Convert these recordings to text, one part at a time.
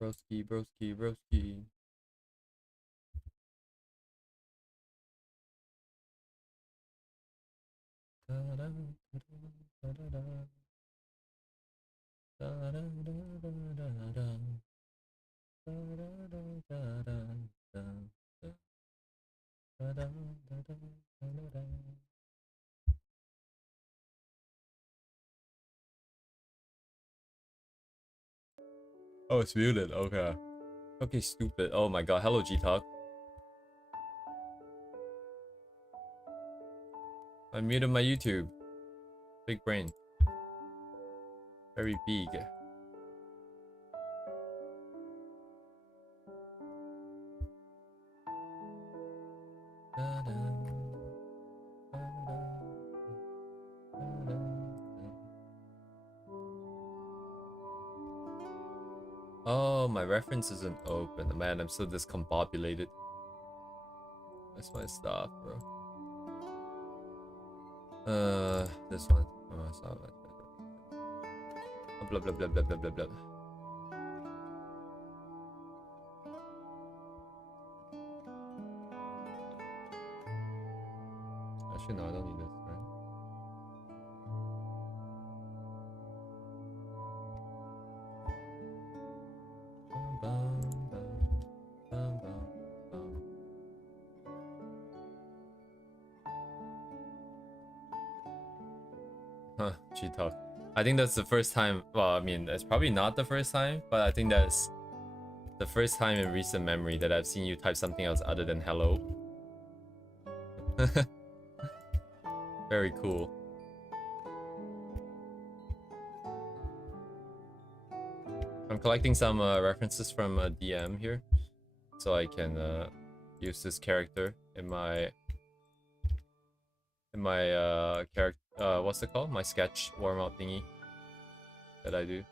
Broski, broski, broski. Oh, it's muted. Okay. Okay, stupid. Oh my god. Hello, G-Talk. I muted my YouTube. Big brain. Very big. Oh, my reference isn't open. Man, I'm so discombobulated. That's my stuff, bro. This one. Oh, it's not much better. Oh, blah blah blah blah blah blah blah. Actually, no, I don't need this, right? Huh, G-Talk. I think that's the first time. Well, I mean, it's probably not the first time, but I think that's the first time in recent memory that I've seen you type something else other than hello. Very cool. I'm collecting some references from DM here, so I can use this character in my character. What's it called? My sketch warm up thingy that I do.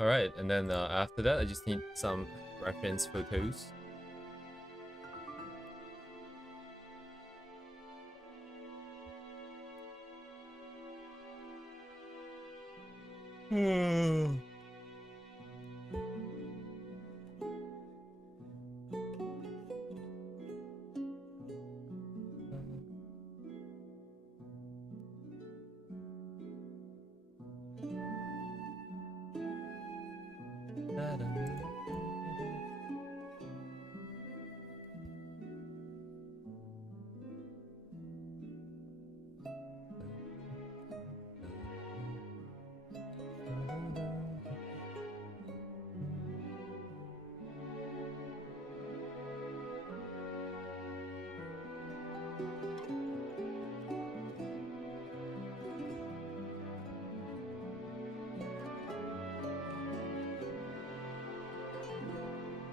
All right, and then after that, I just need some reference photos.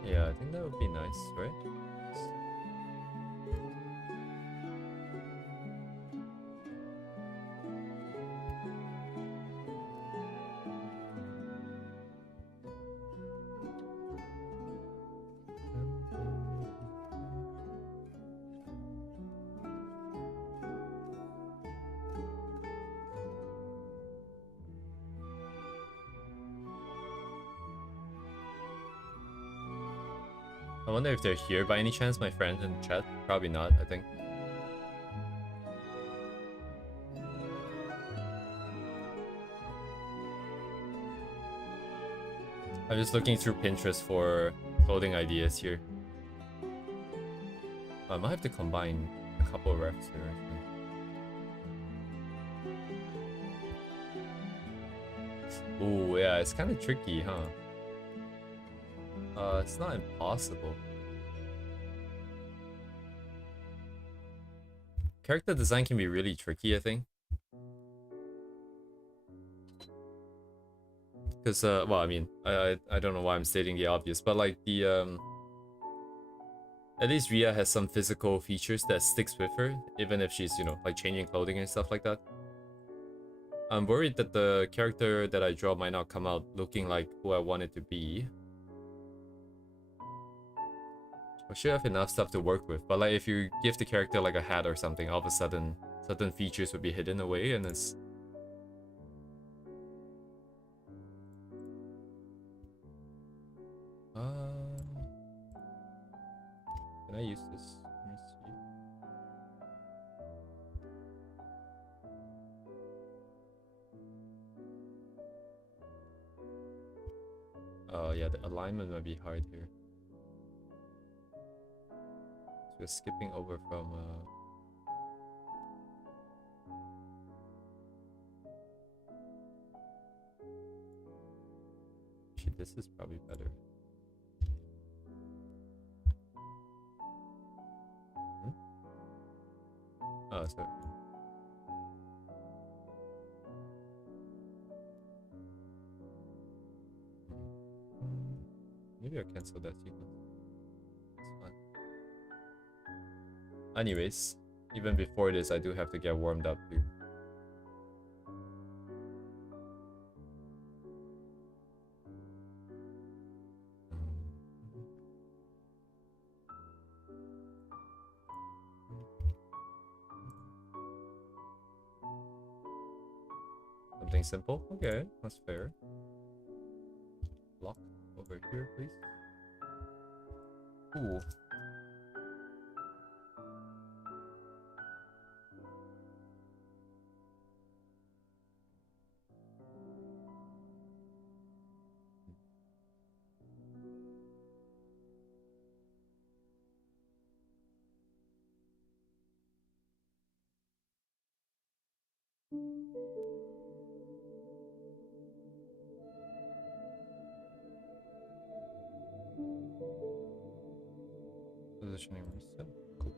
Yeah, I think that would be nice, right? I wonder if they're here by any chance, my friends in chat. Probably not, I think. I'm just looking through Pinterest for clothing ideas here. I might have to combine a couple of refs here, I think. Ooh, yeah, it's kind of tricky, huh? It's not impossible. Character design can be really tricky, I think. Because, well, I mean, I don't know why I'm stating the obvious, but like the, at least Ria has some physical features that sticks with her, even if she's, you know, like changing clothing and stuff like that. I'm worried that the character that I draw might not come out looking like who I want it to be. We should have enough stuff to work with, but like if you give the character like a hat or something, all of a sudden certain features would be hidden away, and it's... Can I use this? Let me see. Oh yeah, the alignment might be hard here. So we're skipping over from shit, this is probably better. Oh, sorry. Maybe I'll cancel that sequence. It's fine. Anyways, even before this, I do have to get warmed up too. Something simple? Okay, that's fair. Block over here, please. Ooh. Positioning reset. Cool.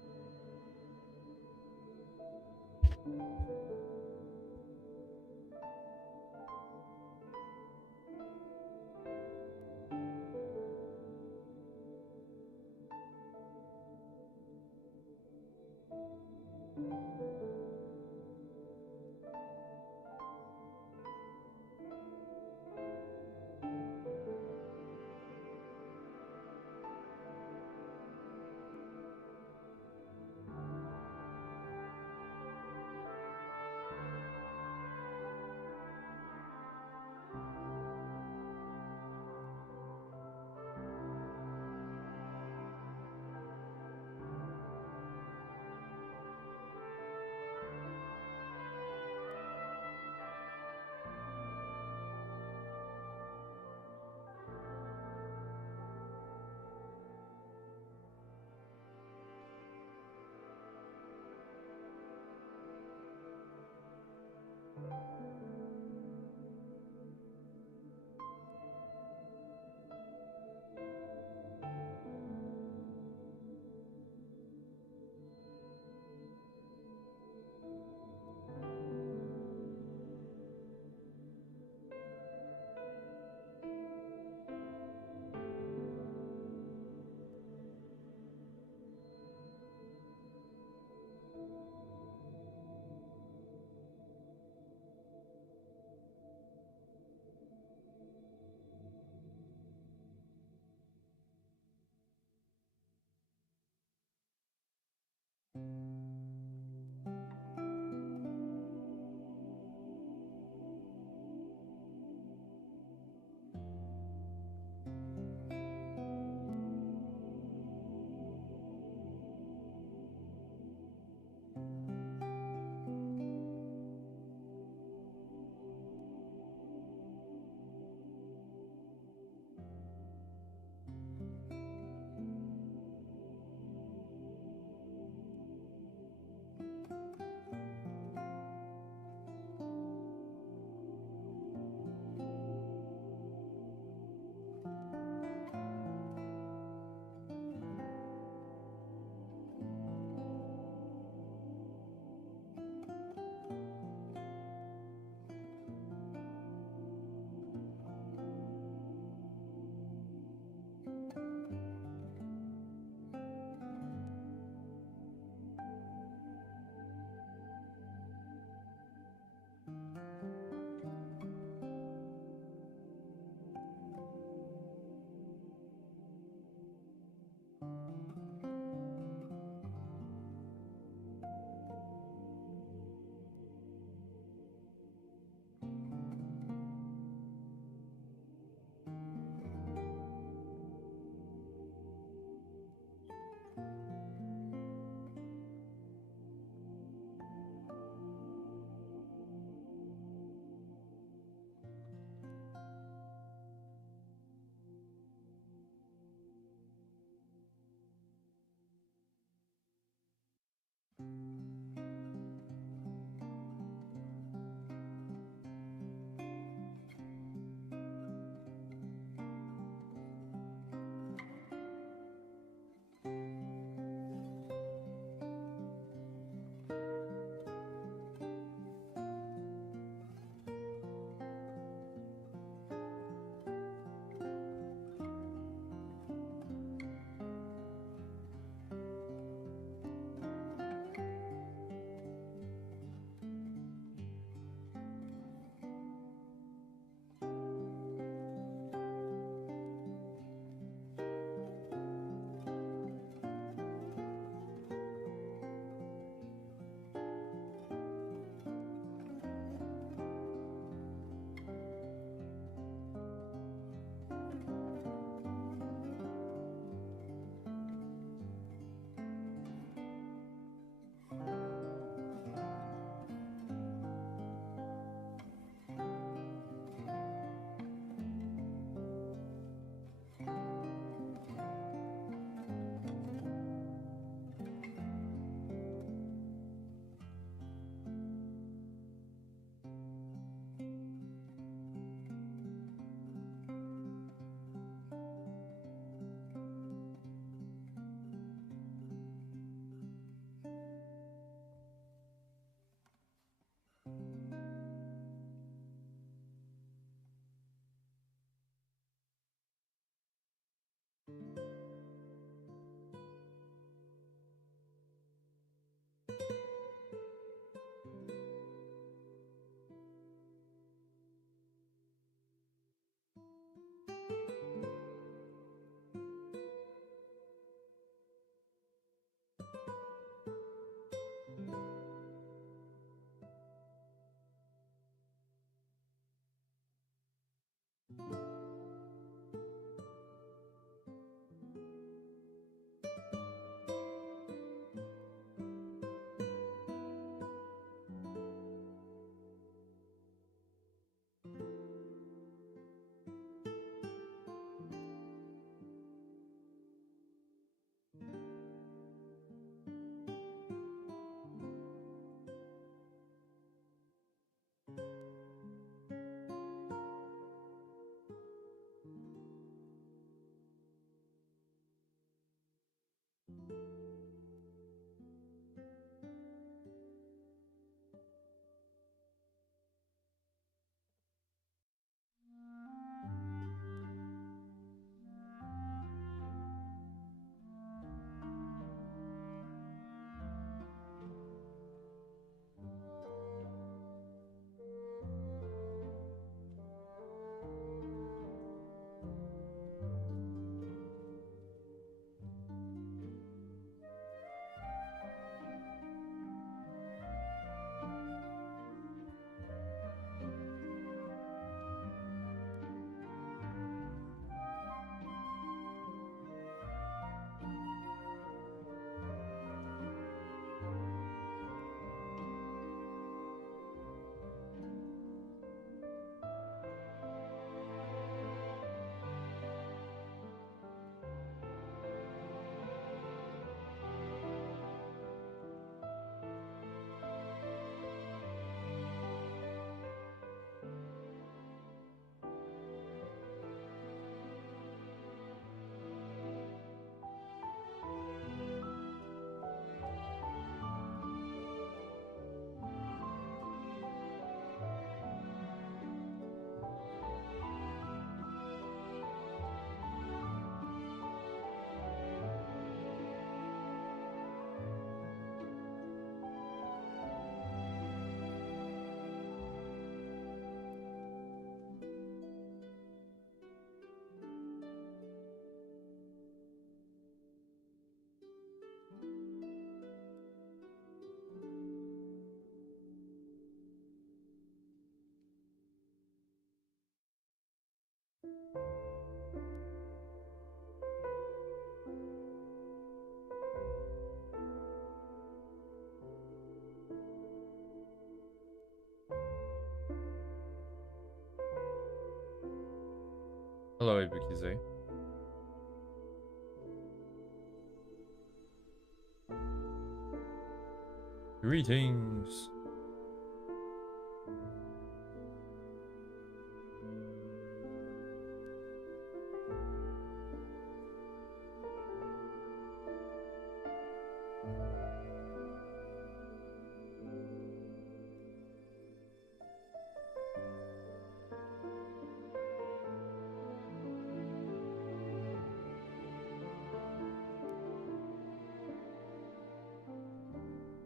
Hello, Ibukize. Greetings.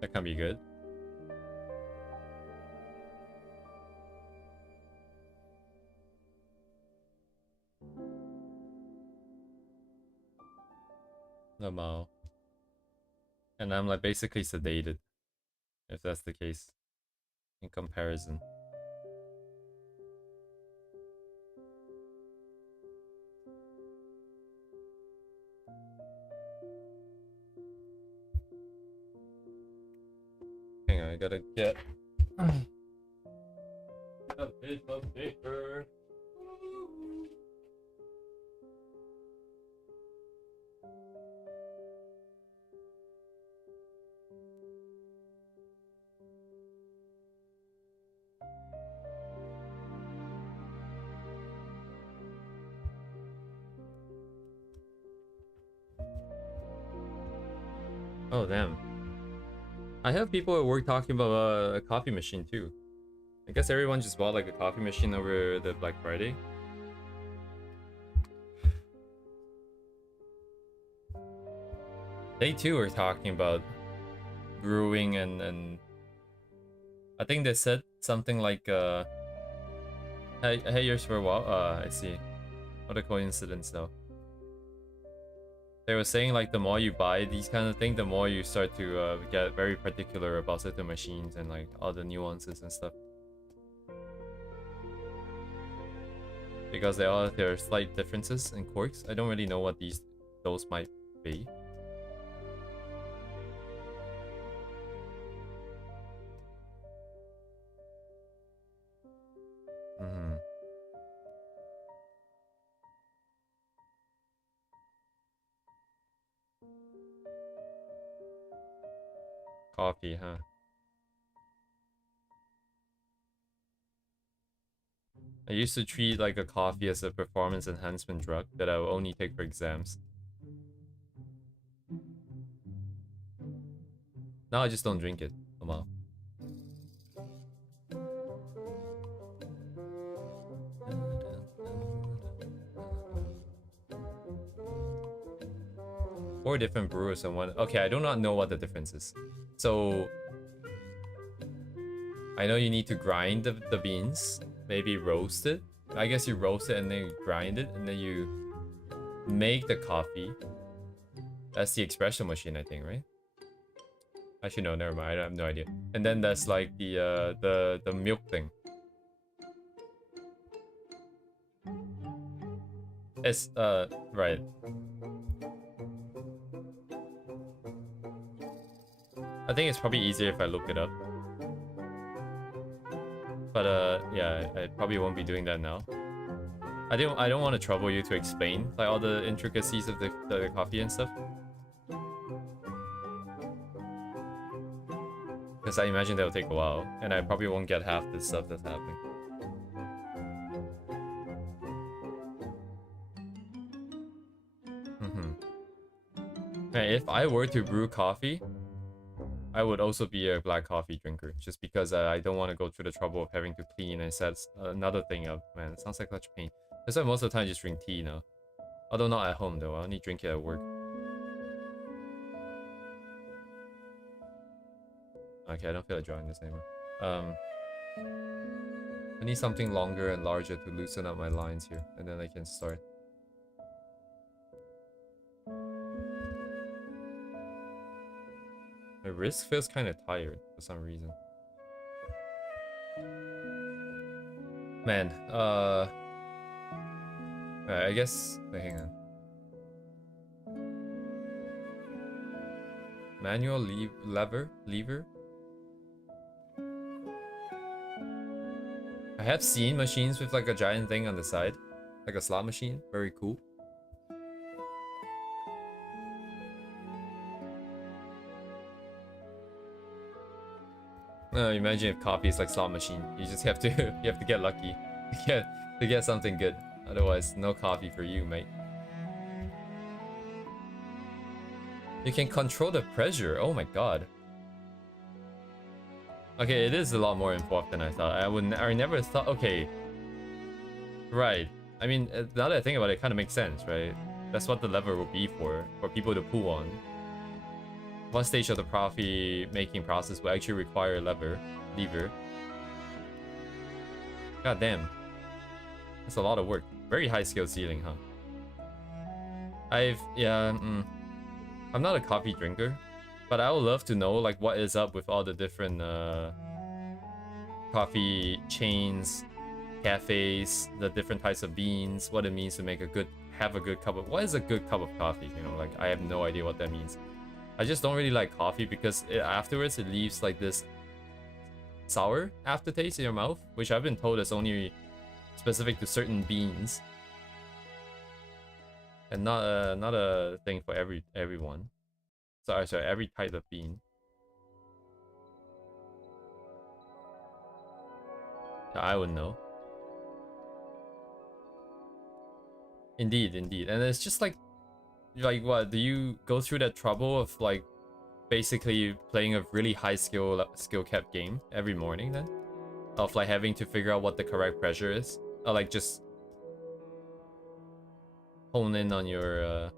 That can be good. No. And I'm like basically sedated, if that's the case, in comparison. Hang on, I gotta get a bit of paper. Oh damn. I have people at work talking about a coffee machine too. I guess everyone just bought like a coffee machine over the Black Friday. They too were talking about brewing and I think they said something like hey yours for a while. I see. What a coincidence though. They were saying like the more you buy these kind of things, the more you start to get very particular about certain machines and like all the nuances and stuff. Because there are slight differences and quirks. I don't really know what those might be. Coffee, huh? I used to treat like a coffee as a performance enhancement drug that I will only take for exams. Now I just don't drink it. Come on. Four different brewers and one. Okay, I do not know what the difference is. So I know you need to grind the beans, maybe roast it. I guess you roast it and then you grind it and then you make the coffee. That's the espresso machine, I think, right? Actually, no, never mind. I have no idea. And then that's like the milk thing. It's right. I think it's probably easier if I look it up. But yeah, I probably won't be doing that now. I don't want to trouble you to explain like all the intricacies of the coffee and stuff. Because I imagine that'll take a while, and I probably won't get half the stuff that's happening. If I were to brew coffee, I would also be a black coffee drinker, just because I don't want to go through the trouble of having to clean and set another thing up. Man, it sounds like such pain. That's why most of the time I just drink tea now. Although not at home though, I only drink it at work. Okay, I don't feel like drawing this anymore. I need something longer and larger to loosen up my lines here, and then I can start. My wrist feels kind of tired for some reason. Man, I guess. Wait, hang on. Manual lever. I have seen machines with like a giant thing on the side, like a slot machine. Very cool. Imagine if coffee is like slot machine. You just have to you have to get lucky to get something good. Otherwise, no coffee for you, mate. You can control the pressure. Oh my god. Okay, it is a lot more involved than I thought. I never thought. Okay, right. I mean, now that I think about it, it kind of makes sense, right? That's what the lever will be for people to pull on. One stage of the coffee making process will actually require a lever. God damn. That's a lot of work. Very high skill ceiling, huh? I'm not a coffee drinker, but I would love to know like what is up with all the different coffee chains, cafes, the different types of beans, what it means to make a good cup of what is a good cup of coffee, you know, like I have no idea what that means. I just don't really like coffee because afterwards it leaves like this sour aftertaste in your mouth, which I've been told is only specific to certain beans. And not a thing for everyone. Sorry, every type of bean. I would know. Indeed. And it's just like what, do you go through that trouble of like basically playing a really high skill capped game every morning then? Of like having to figure out what the correct pressure is? Or like just hone in on your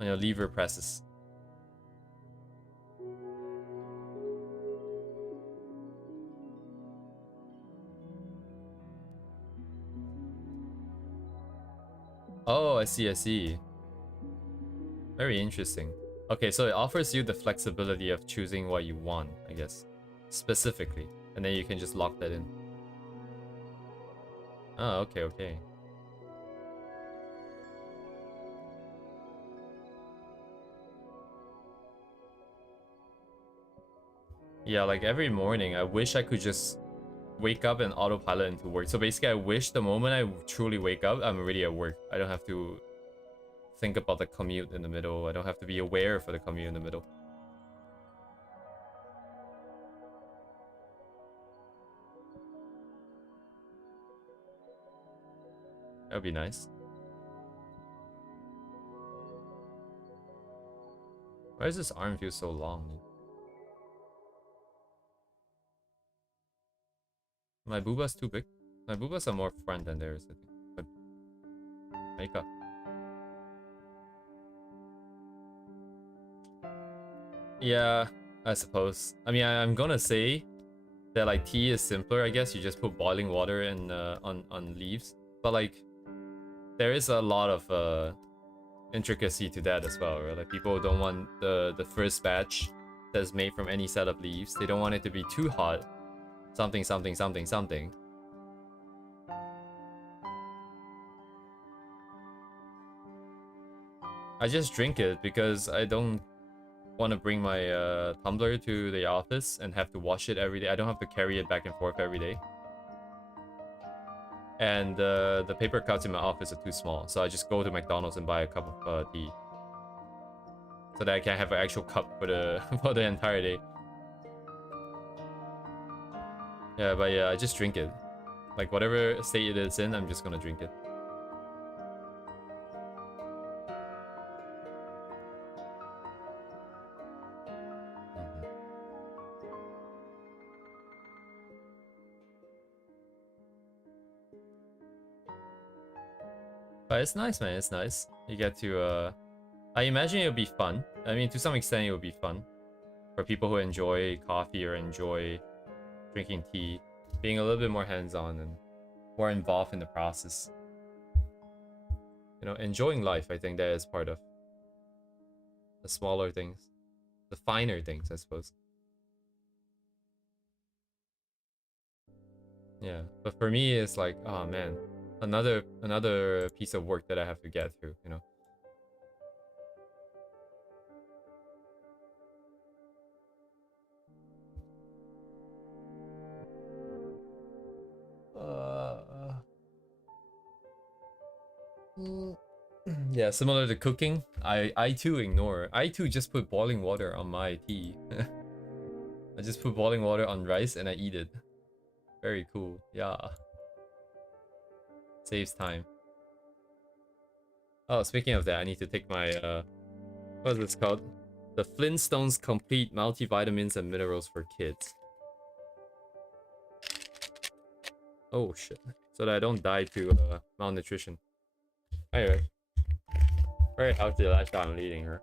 lever presses. Oh, I see. Very interesting. Okay, so it offers you the flexibility of choosing what you want, I guess. Specifically. And then you can just lock that in. Oh, okay. Yeah, like every morning, I wish I could just wake up and autopilot into work. So basically, I wish the moment I truly wake up, I'm already at work. I don't have to think about the commute in the middle. I don't have to be aware for the commute in the middle. That would be nice. Why does this arm feel so long? My booba's too big. My boobas are more front than theirs, I think. But makeup. Yeah, I suppose. I mean, I'm gonna say that like tea is simpler. I guess you just put boiling water in on leaves, but like there is a lot of intricacy to that as well, right? Like people don't want the first batch that's made from any set of leaves. They don't want it to be too hot. Something. I just drink it because I don't want to bring my tumbler to the office and have to wash it every day. I don't have to carry it back and forth every day. And the paper cups in my office are too small, so I just go to McDonald's and buy a cup of tea, so that I can have an actual cup for the for the entire day. Yeah, but yeah, I just drink it. Like whatever state it is in, I'm just gonna drink it. But it's nice, man. It's nice. You get to I imagine it'll be fun. I mean, to some extent, it will be fun for people who enjoy coffee or enjoy drinking tea, being a little bit more hands-on and more involved in the process. You know, enjoying life. I think that is part of the smaller things, the finer things, I suppose. Yeah, but for me, it's like, oh man, another piece of work that I have to get through. You know. Yeah, similar to cooking, I too ignore. I too just put boiling water on my tea. I just put boiling water on rice and I eat it. Very cool. Yeah. Saves time. Oh, speaking of that, I need to take my what is this called? The Flintstones Complete Multivitamins and Minerals for Kids. Oh shit. So that I don't die to malnutrition. Anyway. Very healthy lifestyle I'm leading her.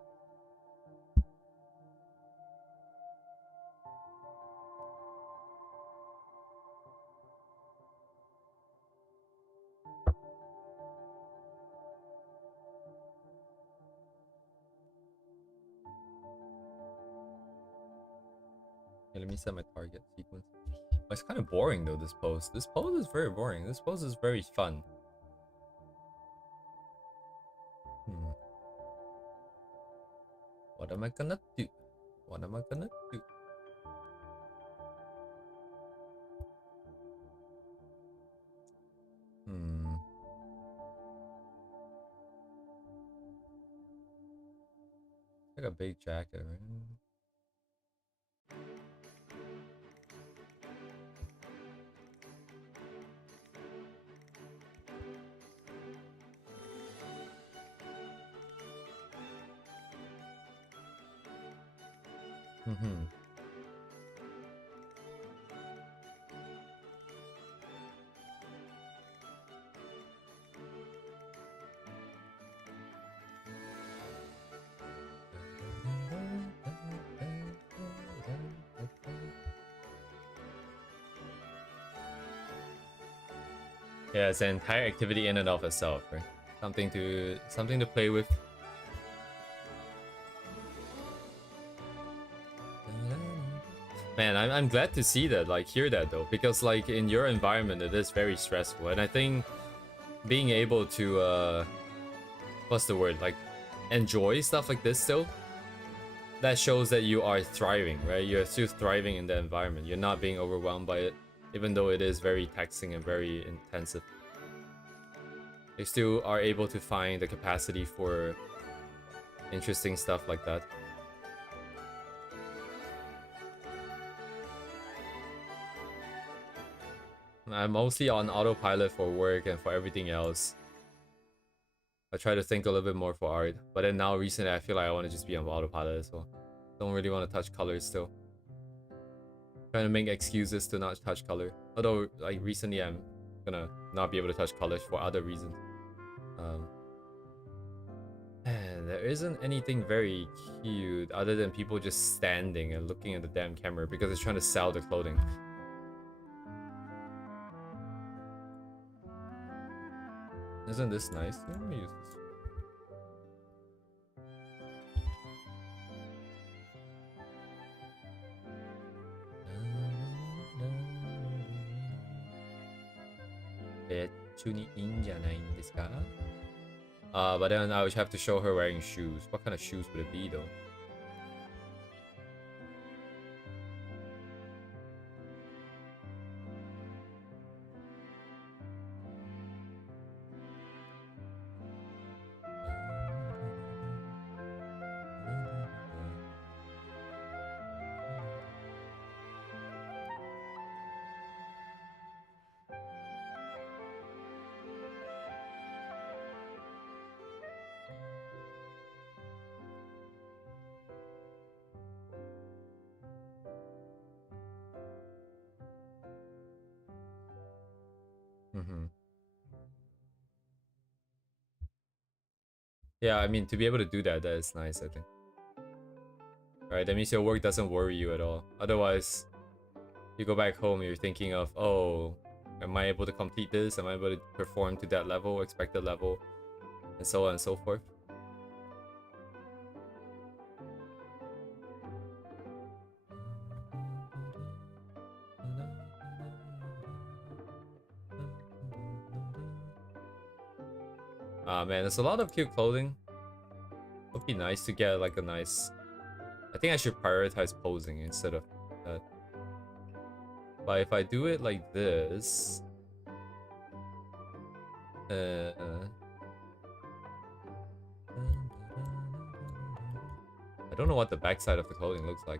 Okay, let me set my target sequence. Oh, it's kind of boring though, this pose. This pose is very boring. This pose is very fun. Hmm. What am I gonna do? What am I gonna do? Hmm. Like a big jacket, right? Mm-hmm. Yeah, it's an entire activity in and of itself, right? Something to play with. Man, I'm glad to see that, like, hear that though, because like in your environment it is very stressful, and I think being able to what's the word, like, enjoy stuff like this still, that shows that you are thriving, right? You're still thriving in the environment. You're not being overwhelmed by it, even though it is very taxing and very intensive. You still are able to find the capacity for interesting stuff like that. I'm mostly on autopilot for work and for everything else. I try to think a little bit more for art, but then now recently I feel like I want to just be on autopilot as well. Don't really want to touch colors still. Trying to make excuses to not touch color. Although, like, recently I'm gonna not be able to touch colors for other reasons. Um, and there isn't anything very cute other than people just standing and looking at the damn camera because it's trying to sell the clothing. Isn't this nice? Let me use this. But then I would have to show her wearing shoes. What kind of shoes would it be though? Mm-hmm. Yeah, I mean, to be able to do that, that is nice, I think. Right, that means your work doesn't worry you at all. Otherwise, you go back home, you're thinking of, oh, am I able to complete this? Am I able to perform to that level, expected level, and so on and so forth. Ah man, there's a lot of cute clothing. Would be nice to get like a nice. I think I should prioritize posing instead of that. But if I do it like this, don't know what the backside of the clothing looks like.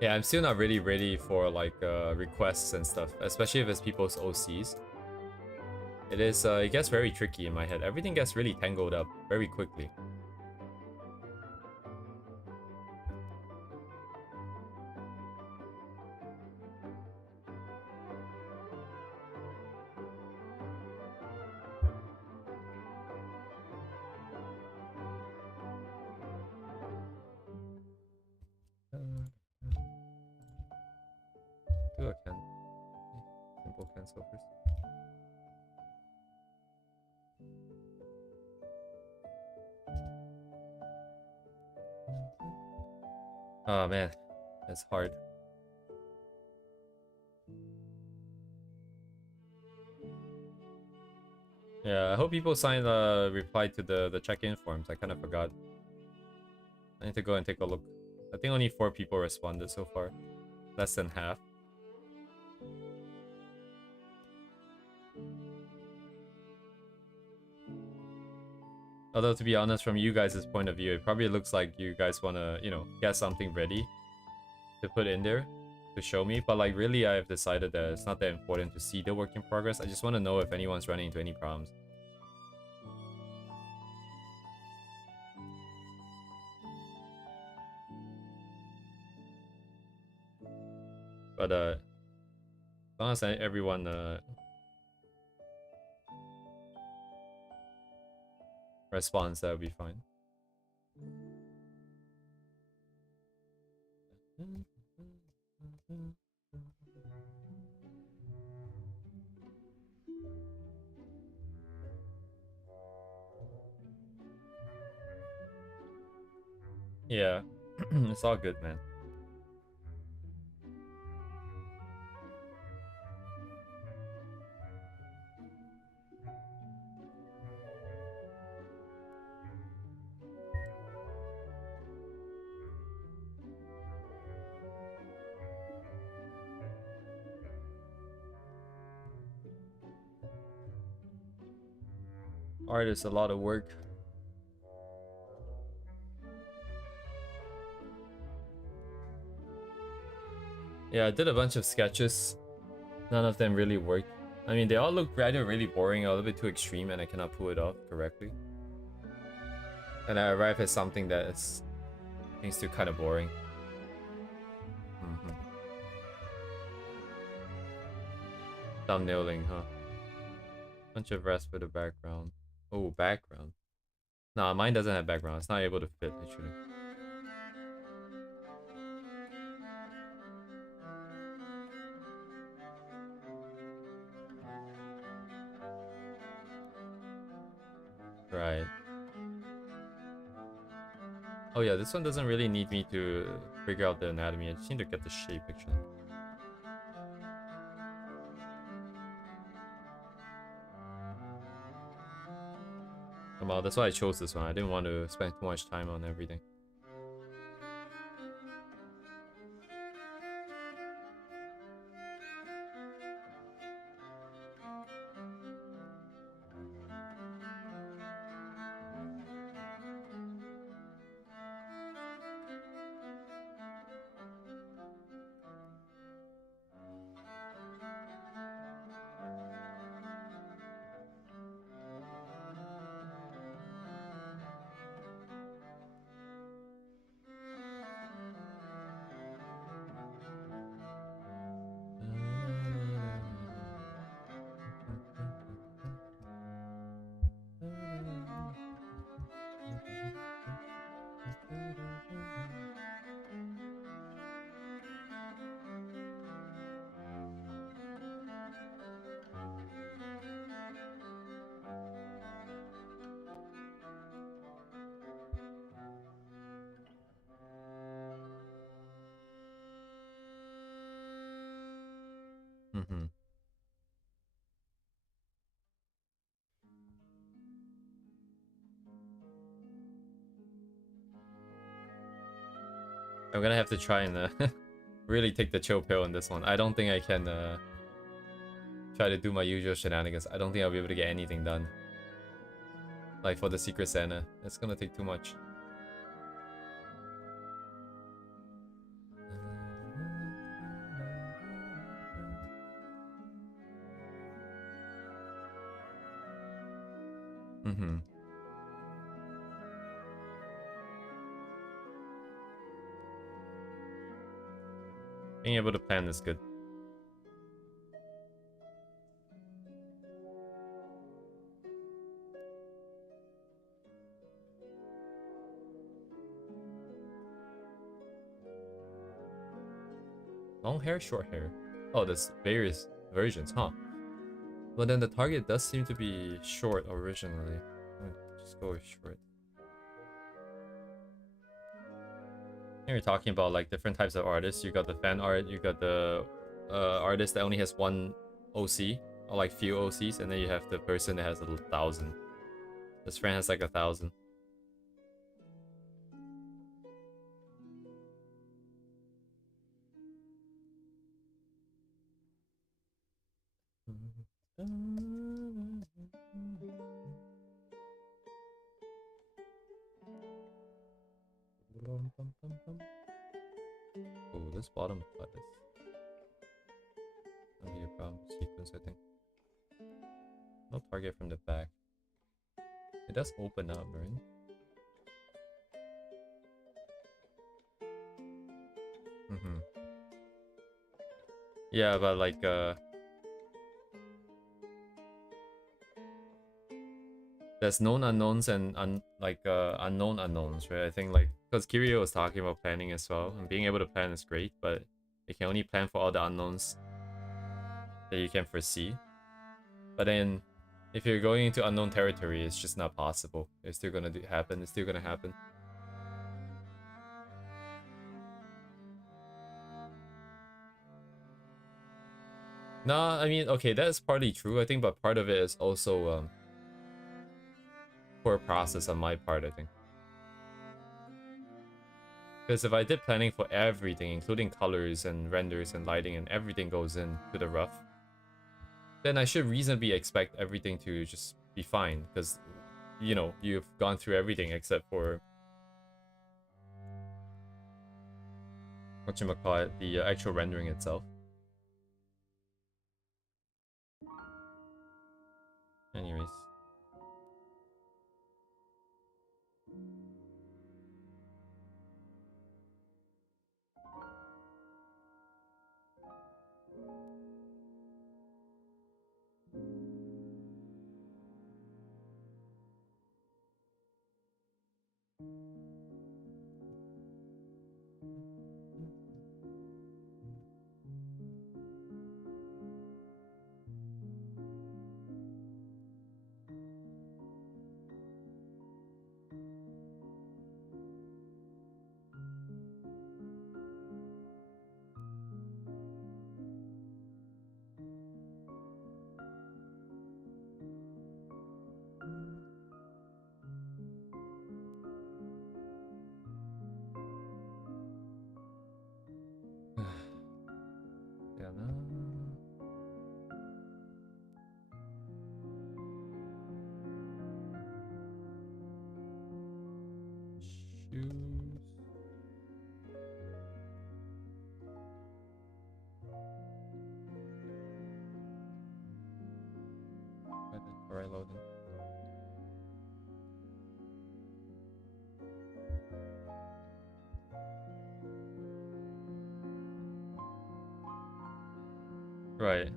Yeah, I'm still not really ready for like requests and stuff, especially if it's people's OCs. It gets very tricky in my head. Everything gets really tangled up very quickly. Do a simple cancel first. Oh man, that's hard. Yeah, I hope people sign reply to the check-in forms. I kind of forgot. I need to go and take a look. I think only 4 people responded so far. Less than half. Although, to be honest, from you guys' point of view, it probably looks like you guys want to, you know, get something ready to put in there to show me. But, like, really, I've decided that it's not that important to see the work in progress. I just want to know if anyone's running into any problems. But, as long as everyone, responds, that would be fine. Yeah, it's all good, man. Art is a lot of work. Yeah, I did a bunch of sketches. None of them really worked. I mean, they all look either really boring or a little bit too extreme and I cannot pull it off correctly. And I arrive at something that is still kind of boring. Thumbnailing, huh? Bunch of rest for the background. Oh, background. Nah, mine doesn't have background. It's not able to fit, actually. Right. Oh yeah, this one doesn't really need me to figure out the anatomy. I just need to get the shape, actually. Well, that's why I chose this one. I didn't want to spend too much time on everything. I'm gonna have to try and really take the chill pill on this one. I don't think I can try to do my usual shenanigans. I don't think I'll be able to get anything done. Like for the Secret Santa, it's gonna take too much. Mm-hmm. Being able to plan is good. Long hair, short hair. Oh, there's various versions, huh? But then the target does seem to be short originally. Just go with short. And we're talking about like different types of artists. You got the fan art, you got the artist that only has one OC, or like few OCs, and then you have the person that has 1,000. This friend has like 1,000. Oh, this bottom part is gonna be a problem sequence, I think. No target from the back. It does open up, right? Mm-hmm. Yeah, but like there's known unknowns and unknown unknowns, right? I think like because Kirio was talking about planning as well, and being able to plan is great, but you can only plan for all the unknowns that you can foresee. But then if you're going into unknown territory, it's just not possible. It's still gonna happen. It's still gonna happen. Nah, I mean, okay, that is partly true, I think, but part of it is also poor process on my part, I think. Because if I did planning for everything, including colors and renders and lighting and everything goes into the rough, then I should reasonably expect everything to just be fine. Because, you know, you've gone through everything except for whatchamacallit, the actual rendering itself. Anyways. Yeah, no. Shoes. Alright, loading. Right.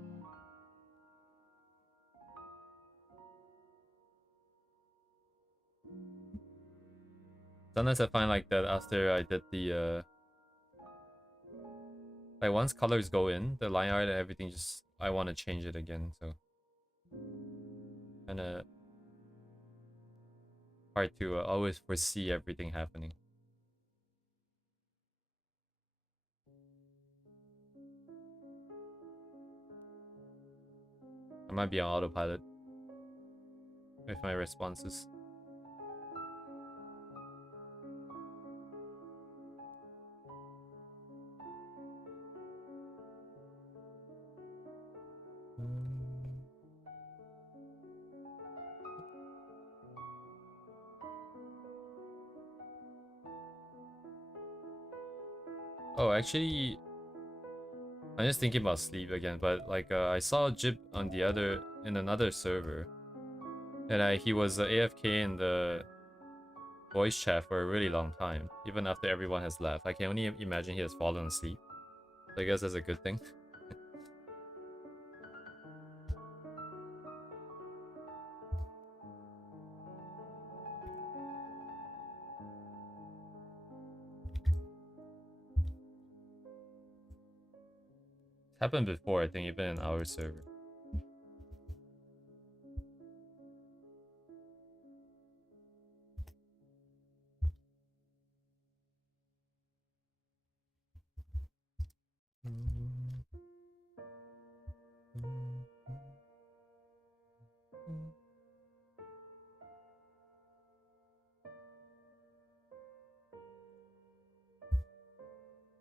Sometimes I find like that after I did the like once colors go in, the line art and everything just I want to change it again, so kinda hard to always foresee everything happening. I might be on autopilot with my responses. Oh, actually, I'm just thinking about sleep again, but like I saw Jib on in another server, and he was AFK in the voice chat for a really long time, even after everyone has left. I can only imagine he has fallen asleep. So I guess that's a good thing. It's happened before, I think, even in our server.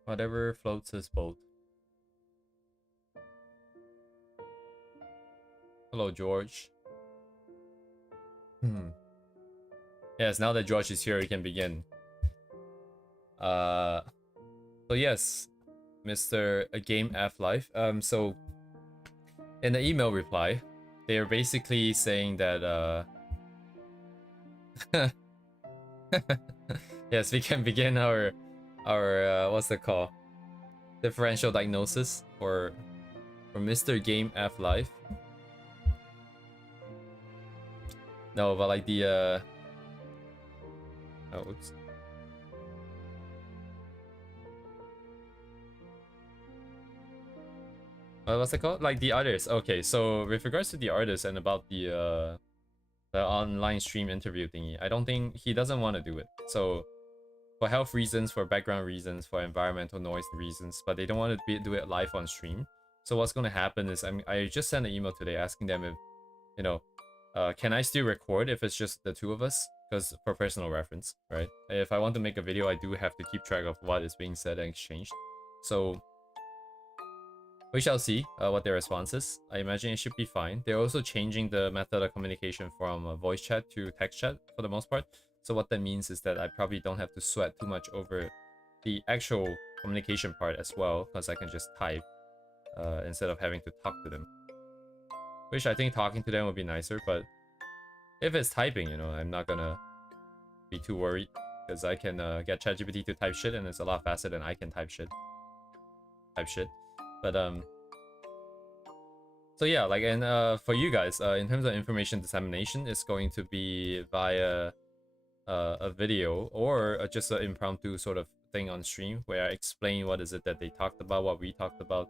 Whatever floats his boat. Hello, George. Yes, now that George is here, we can begin. So yes, Mr. Game F Life. So in the email reply, they're basically saying that yes, we can begin our what's it called? Differential diagnosis for Mr. Game F Life. No, but like the oh, oops. What's it called? Like the artists. Okay, so with regards to the artists and about the online stream interview thingy, I don't think he doesn't want to do it. So for health reasons, for background reasons, for environmental noise reasons, but they don't want to do it live on stream. So what's going to happen is I just sent an email today asking them if, you know, can I still record if it's just the two of us? Because for personal reference, right? If I want to make a video, I do have to keep track of what is being said and exchanged. So we shall see what their response is. I imagine it should be fine. They're also changing the method of communication from voice chat to text chat for the most part. So what that means is that I probably don't have to sweat too much over the actual communication part as well, because I can just type instead of having to talk to them. Which I think talking to them would be nicer, but if it's typing, you know, I'm not gonna be too worried, because I can get ChatGPT to type shit and it's a lot faster than I can type shit. But so yeah, like, and for you guys, in terms of information dissemination, it's going to be via a video or just an impromptu sort of thing on stream where I explain what is it that they talked about, what we talked about,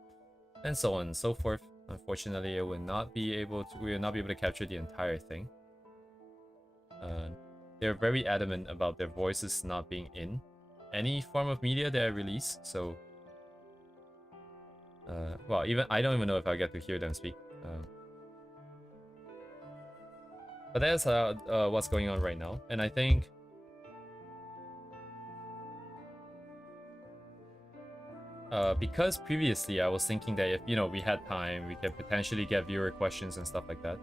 and so on and so forth. Unfortunately, we will not be able to capture the entire thing. They're very adamant about their voices not being in any form of media that I release, so well, even I don't even know if I'll get to hear them speak. But that's what's going on right now, and I think because previously I was thinking that if, you know, we had time, we could potentially get viewer questions and stuff like that.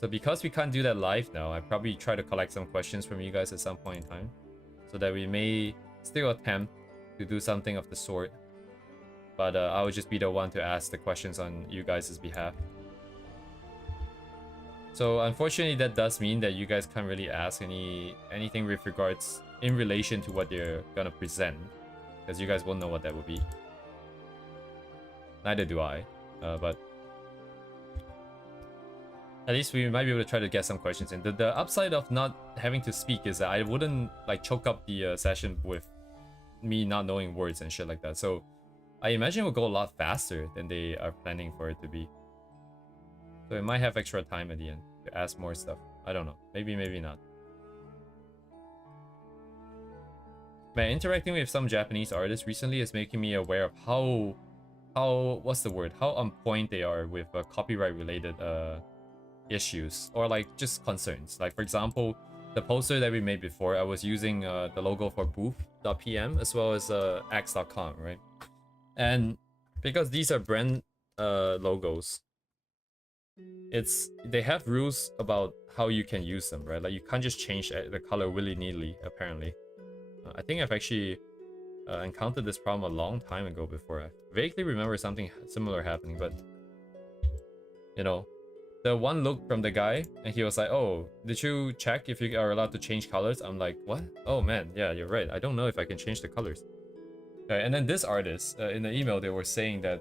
So because we can't do that live now, I probably try to collect some questions from you guys at some point in time, so that we may still attempt to do something of the sort. But I would just be the one to ask the questions on you guys' behalf. So unfortunately, that does mean that you guys can't really ask anything with regards in relation to what they're gonna present, because you guys won't know what that will be. Neither do I, but at least we might be able to try to get some questions in. The upside of not having to speak is that I wouldn't like choke up the session with me not knowing words and shit like that. So I imagine it will go a lot faster than they are planning for it to be. So it might have extra time at the end to ask more stuff. I don't know. Maybe, maybe not. Man, interacting with some Japanese artists recently is making me aware of how what's the word? How on point they are with copyright related issues, or like just concerns. Like for example, the poster that we made before, I was using the logo for booth.pm as well as axe.com, right? And because these are brand logos, they have rules about how you can use them, right? Like you can't just change the color willy-nilly, apparently. I think I've actually encountered this problem a long time ago before. I vaguely remember something similar happening, but you know, the one look from the guy, and he was like, "Oh, did you check if you are allowed to change colors?" I'm like, "What? Oh man, yeah, you're right. I don't know if I can change the colors." Okay, and then this artist, in the email, they were saying that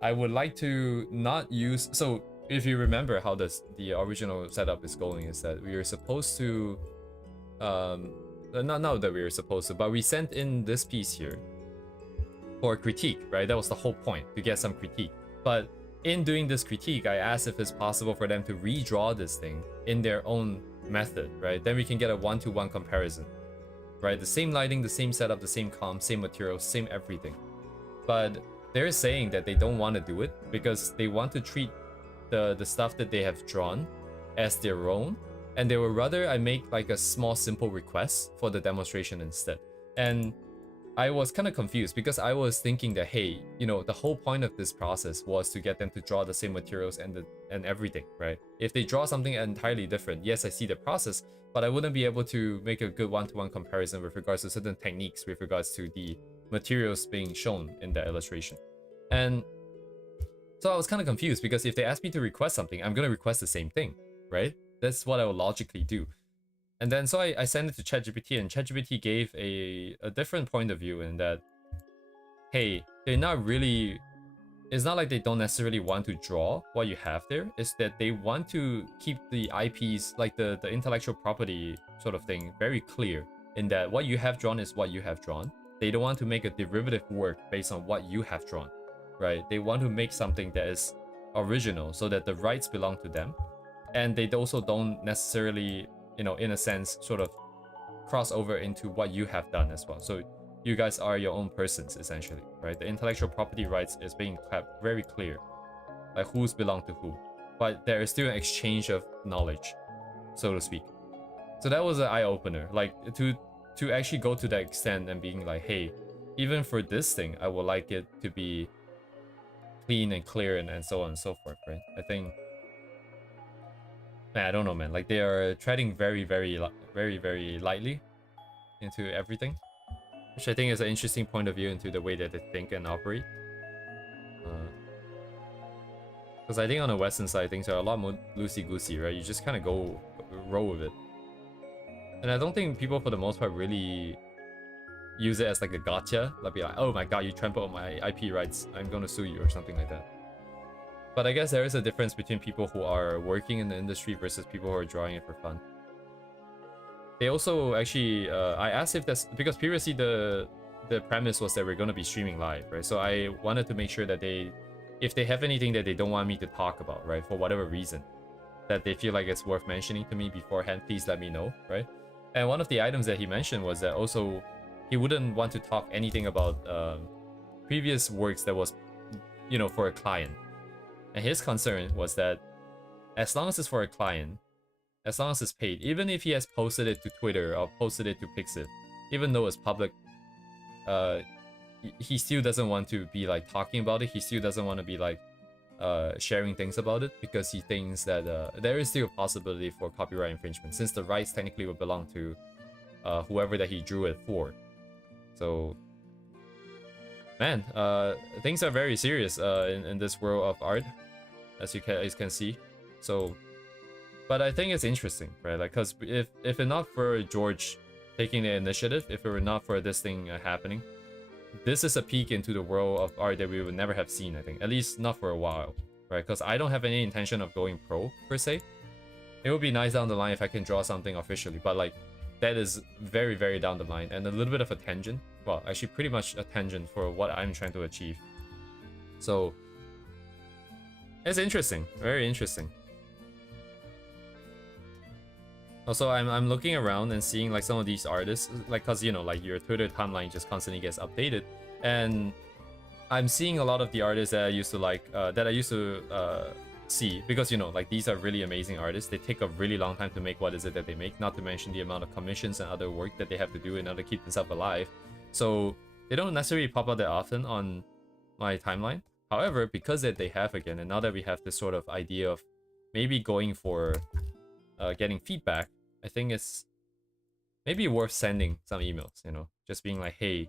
I would like to not use. So if you remember how the original setup is going, is that we are supposed to, not that we were supposed to, but we sent in this piece here for critique, right? That was the whole point, to get some critique. But in doing this critique, I asked if it's possible for them to redraw this thing in their own method, right? Then we can get a one-to-one comparison, right? The same lighting, the same setup, the same comp, same materials, same everything. But they're saying that they don't want to do it because they want to treat the stuff that they have drawn as their own, and they would rather I make like a small simple request for the demonstration instead. And I was kind of confused because I was thinking that, hey, you know, the whole point of this process was to get them to draw the same materials and everything, right? If they draw something entirely different, yes, I see the process, but I wouldn't be able to make a good one-to-one comparison with regards to certain techniques with regards to the materials being shown in the illustration. And so I was kind of confused because if they ask me to request something, I'm going to request the same thing, right? That's what I would logically do. And then so I sent it to ChatGPT, and ChatGPT gave a different point of view in that, hey, they're not really, it's not like they don't necessarily want to draw what you have there. It's that they want to keep the IPs, like the intellectual property sort of thing, very clear in that what you have drawn is what you have drawn. They don't want to make a derivative work based on what you have drawn, right? They want to make something that is original so that the rights belong to them. And they also don't necessarily, you know, in a sense, sort of cross over into what you have done as well. So you guys are your own persons, essentially, right? The intellectual property rights is being kept very clear, like who's belong to who. But there is still an exchange of knowledge, so to speak. So that was an eye-opener, like to actually go to that extent and being like, hey, even for this thing, I would like it to be clean and clear and so on and so forth, right? I think, man, I don't know, man. Like they are treading very, very lightly into everything, which I think is an interesting point of view into the way that they think and operate. Because I think on the Western side, things are a lot more loosey-goosey, right? You just kind of roll with it. And I don't think people, for the most part, really use it as like a gotcha. Like be like, oh my god, you trampled on my IP rights, I'm gonna sue you, or something like that. But I guess there is a difference between people who are working in the industry versus people who are drawing it for fun. They also actually, I asked if that's because previously the premise was that we're going to be streaming live, right? So I wanted to make sure that if they have anything that they don't want me to talk about, right, for whatever reason, that they feel like it's worth mentioning to me beforehand, please let me know, right? And one of the items that he mentioned was that also he wouldn't want to talk anything about previous works that was, you know, for a client. And his concern was that as long as it's for a client, as long as it's paid, even if he has posted it to Twitter or posted it to Pixit, even though it's public, he still doesn't want to be like talking about it. He still doesn't want to be like sharing things about it because he thinks that there is still a possibility for copyright infringement since the rights technically would belong to whoever that he drew it for. So, man, things are very serious in this world of art, as you can see. So, but I think it's interesting, right? Like, cause if it not for George taking the initiative, if it were not for this thing happening, this is a peek into the world of art that we would never have seen, I think. At least not for a while, right? Because I don't have any intention of going pro, per se. It would be nice down the line if I can draw something officially, but like, that is very, very down the line and a little bit of a tangent. Well, actually pretty much a tangent for what I'm trying to achieve. So, it's interesting, very interesting. Also, I'm looking around and seeing like some of these artists, like, cause you know, like your Twitter timeline just constantly gets updated, and I'm seeing a lot of the artists that I used to like, see, because you know, like these are really amazing artists. They take a really long time to make what is it that they make, not to mention the amount of commissions and other work that they have to do in order to keep themselves alive. So they don't necessarily pop up that often on my timeline. However, because that they have again, and now that we have this sort of idea of maybe going for getting feedback, I think it's maybe worth sending some emails, you know, just being like, hey,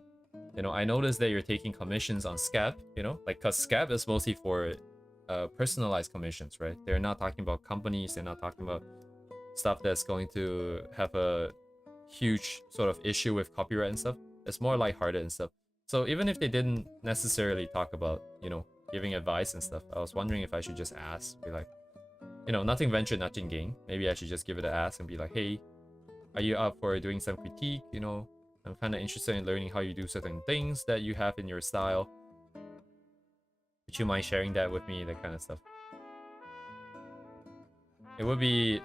you know, I noticed that you're taking commissions on Scap, you know, like, because Scap is mostly for personalized commissions, right? They're not talking about companies, they're not talking about stuff that's going to have a huge sort of issue with copyright and stuff. It's more lighthearted and stuff. So even if they didn't necessarily talk about, you know, giving advice and stuff, I was wondering if I should just ask, be like, you know, nothing ventured, nothing gained. Maybe I should just give it an ask and be like, hey, are you up for doing some critique? You know, I'm kind of interested in learning how you do certain things that you have in your style. Would you mind sharing that with me? That kind of stuff. It would be...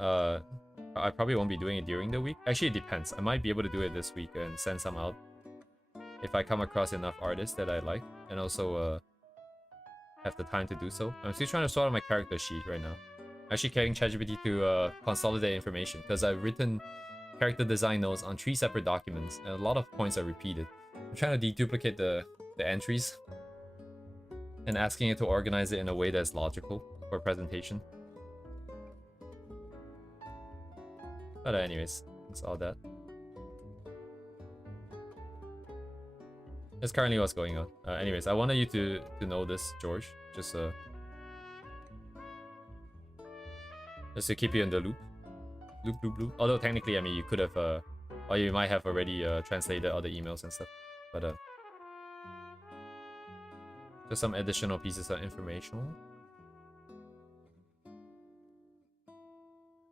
I probably won't be doing it during the week. Actually, it depends. I might be able to do it this week and send some out if I come across enough artists that I like, and also have the time to do so. I'm still trying to sort out my character sheet right now. Actually getting ChatGPT to consolidate information, because I've written character design notes on 3 separate documents, and a lot of points are repeated. I'm trying to deduplicate the entries and asking it to organize it in a way that's logical for presentation. But anyways, that's all that. That's currently what's going on. Anyways, I wanted you to know this, George. Just to keep you in the loop. Loop. Although technically, I mean, you could have, or you might have already translated all the emails and stuff. But just some additional pieces of information.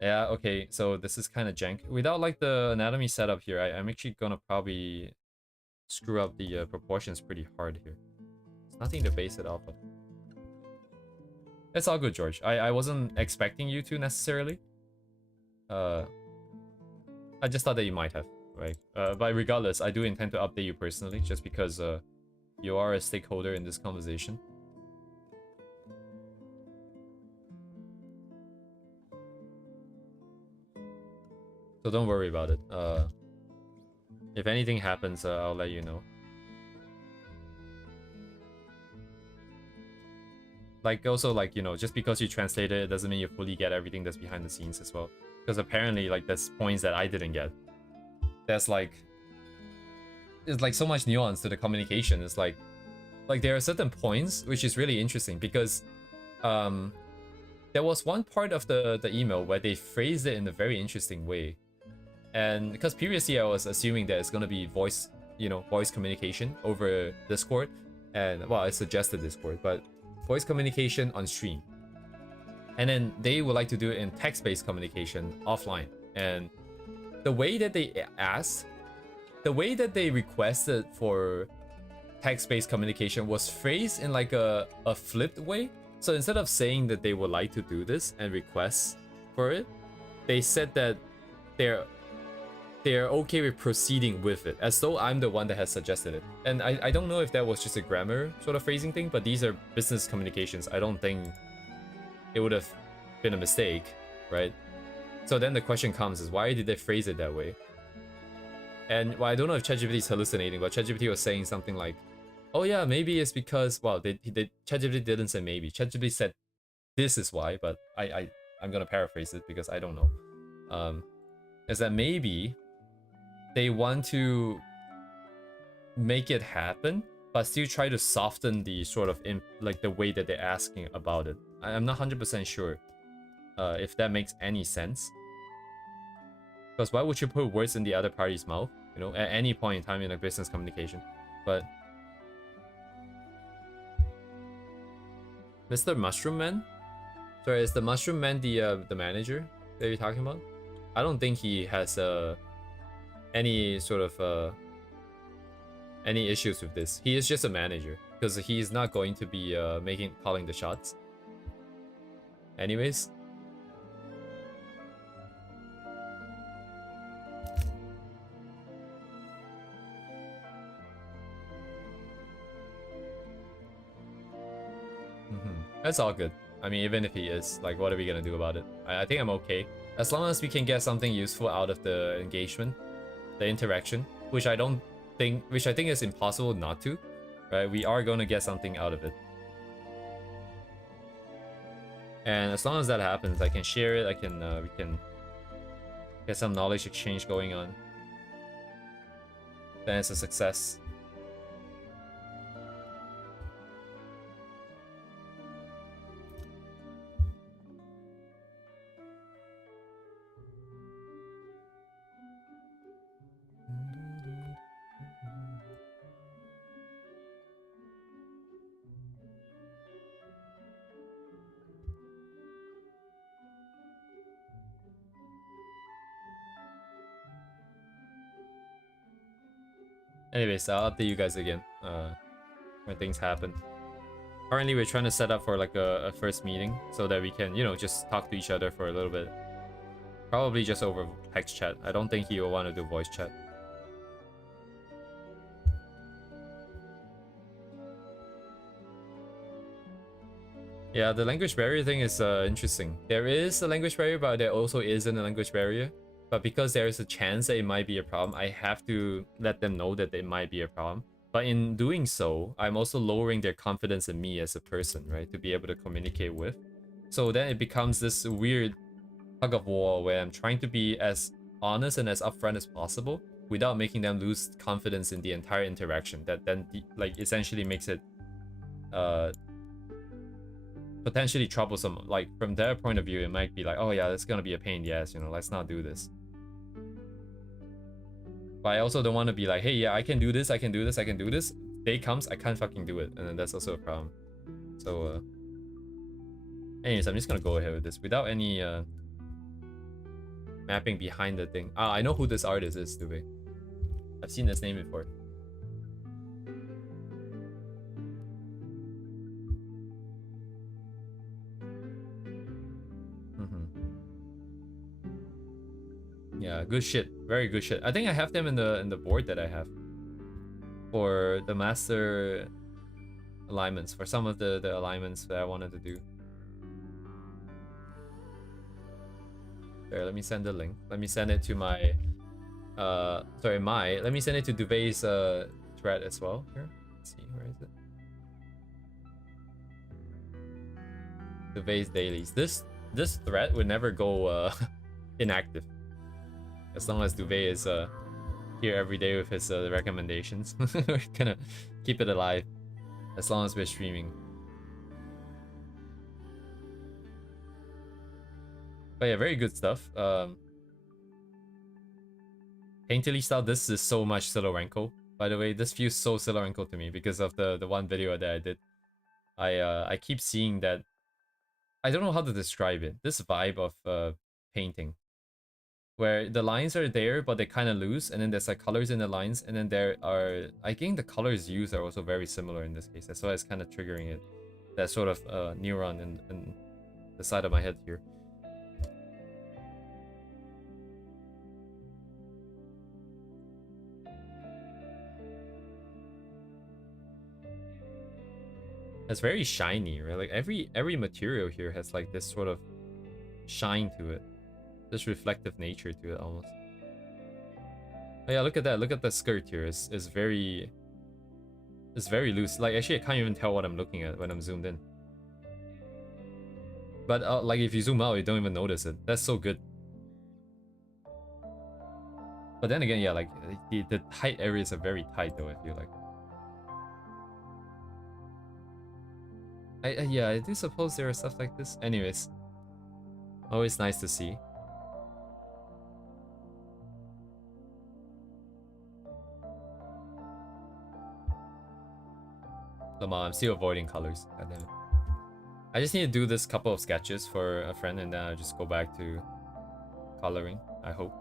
Yeah, okay, so this is kind of jank. Without like the anatomy setup here, I'm actually gonna probably screw up the proportions pretty hard here. There's nothing to base it off of. It's all good, George. I wasn't expecting you to necessarily. I just thought that you might have, right? But regardless, I do intend to update you personally, just because you are a stakeholder in this conversation. So don't worry about it. If anything happens, I'll let you know. Like, also, like, you know, just because you translate it doesn't mean you fully get everything that's behind the scenes as well. Because apparently, like, there's points that I didn't get. There's like so much nuance to the communication. It's like there are certain points which is really interesting, because there was one part of the email where they phrased it in a very interesting way. And because previously I was assuming that it's gonna be voice, you know, voice communication over Discord, and well, I suggested Discord, but voice communication on stream. And then they would like to do it in text-based communication offline. And the way that they asked, the way that they requested for text-based communication was phrased in like a flipped way. So instead of saying that they would like to do this and request for it, they said that they're okay with proceeding with it, as though I'm the one that has suggested it. And I don't know if that was just a grammar sort of phrasing thing, but these are business communications. I don't think it would have been a mistake, right? So then the question comes is, why did they phrase it that way? And well, I don't know if ChatGPT is hallucinating, but ChatGPT was saying something like, oh yeah, maybe it's because, well, ChatGPT didn't say maybe. ChatGPT said this is why, but I'm gonna paraphrase it because I don't know. Is that maybe they want to make it happen, but still try to soften the sort of like the way that they're asking about it. I'm not 100% sure if that makes any sense. Because why would you put words in the other party's mouth, you know, at any point in time in a business communication? But Mr. Mushroom Man? Sorry, is the Mushroom Man the manager that you're talking about? I don't think he has any sort of any issues with this. He is just a manager, because he is not going to be calling the shots. Anyways. That's all good. I mean, even if he is, like, what are we gonna do about it? I think I'm okay. As long as we can get something useful out of the engagement, the interaction, which I think is impossible not to. right? We are going to get something out of it. And as long as that happens, I can share it. I can we can get some knowledge exchange going on. Then it's a success. Anyways, I'll update you guys again when things happen. Currently, we're trying to set up for like a first meeting so that we can, you know, just talk to each other for a little bit. Probably just over text chat. I don't think he will want to do voice chat. Yeah, the language barrier thing is interesting. There is a language barrier, but there also isn't a language barrier. But because there is a chance that it might be a problem, I have to let them know that it might be a problem. But in doing so, I'm also lowering their confidence in me as a person, right? To be able to communicate with. So then it becomes this weird tug of war where I'm trying to be as honest and as upfront as possible without making them lose confidence in the entire interaction. That then like essentially makes it potentially troublesome. Like from their point of view, it might be like, oh yeah, it's gonna be a pain in the ass, you know, let's not do this. But I also don't want to be like, hey, yeah, I can do this, I can do this, I can do this. Day comes, I can't fucking do it, and then that's also a problem. So anyways, I'm just gonna go ahead with this without any mapping behind the thing. Ah, I know who this artist is, Dube. I've seen this name before. Yeah, good shit. Very good shit. I think I have them in the board that I have for the master alignments, for some of the alignments that I wanted to do. There, let me send the link. Let me send it to my let me send it to Duvet's thread as well. Here, let's see, where is it? Duvet's dailies. This thread would never go inactive as long as Duvet is here every day with his recommendations. We're gonna keep it alive as long as we're streaming. But yeah, very good stuff. Painterly style, this is so much Silorenko. By the way, this feels so Silorenko to me because of the one video that I did. I keep seeing that. I don't know how to describe it. This vibe of painting, where the lines are there, but they kind of loose, and then there's like colors in the lines, and then there are, I think the colors used are also very similar in this case. That's why it's kind of triggering it. That sort of neuron in the side of my head here. It's very shiny, right? Like every material here has like this sort of shine to it, this reflective nature to it almost. Oh yeah, look at that. Look at the skirt here. It's very loose. Like actually, I can't even tell what I'm looking at when I'm zoomed in. But like if you zoom out, you don't even notice it. That's so good. But then again, yeah, like the tight areas are very tight though, I feel like. Yeah, I do suppose there are stuff like this. Anyways, always nice to see. Lamar, I'm still avoiding colors. God damn it. I just need to do this couple of sketches for a friend, and then I'll just go back to coloring, I hope.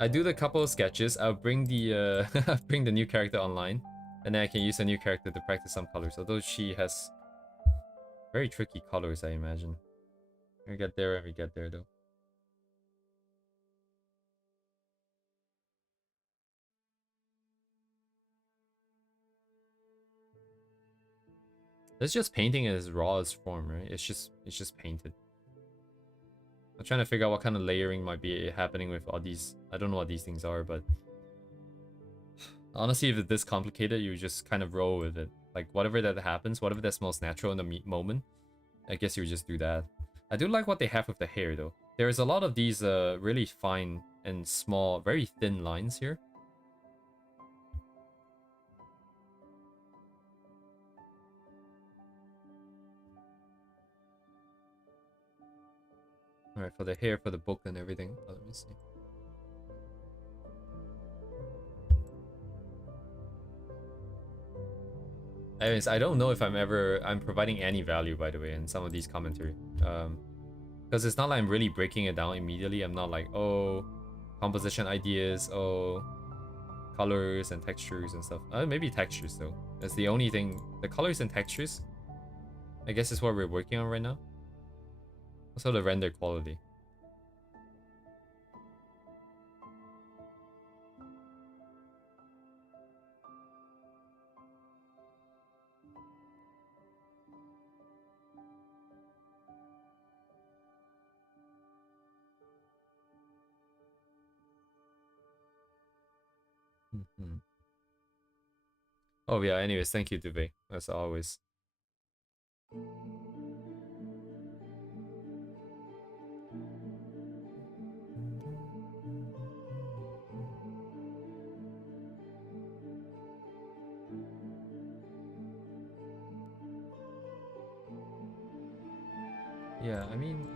I do the couple of sketches, I'll bring the bring the new character online, and then I can use a new character to practice some colors. Although she has very tricky colors, I imagine. We get there when we get there, though. It's just painting in its rawest form, right? It's just painted. I'm trying to figure out what kind of layering might be happening with all these. I don't know what these things are, but Honestly, if it's this complicated, you just kind of roll with it. Like, whatever that happens, whatever that's most natural in the moment, I guess you just do that. I do like what they have with the hair, though. There's a lot of these really fine and small, very thin lines here. Alright, for the hair, for the book and everything. Oh, let me see. Anyways, I don't know if I'm providing any value, by the way, in some of these commentary. Because it's not like I'm really breaking it down immediately. I'm not like, oh, composition ideas, oh, colors and textures and stuff. Maybe textures, though. That's the only thing. The colors and textures, I guess, is what we're working on right now. Also the render quality. Oh yeah, anyways, thank you, Duvet, as always. Yeah, I mean...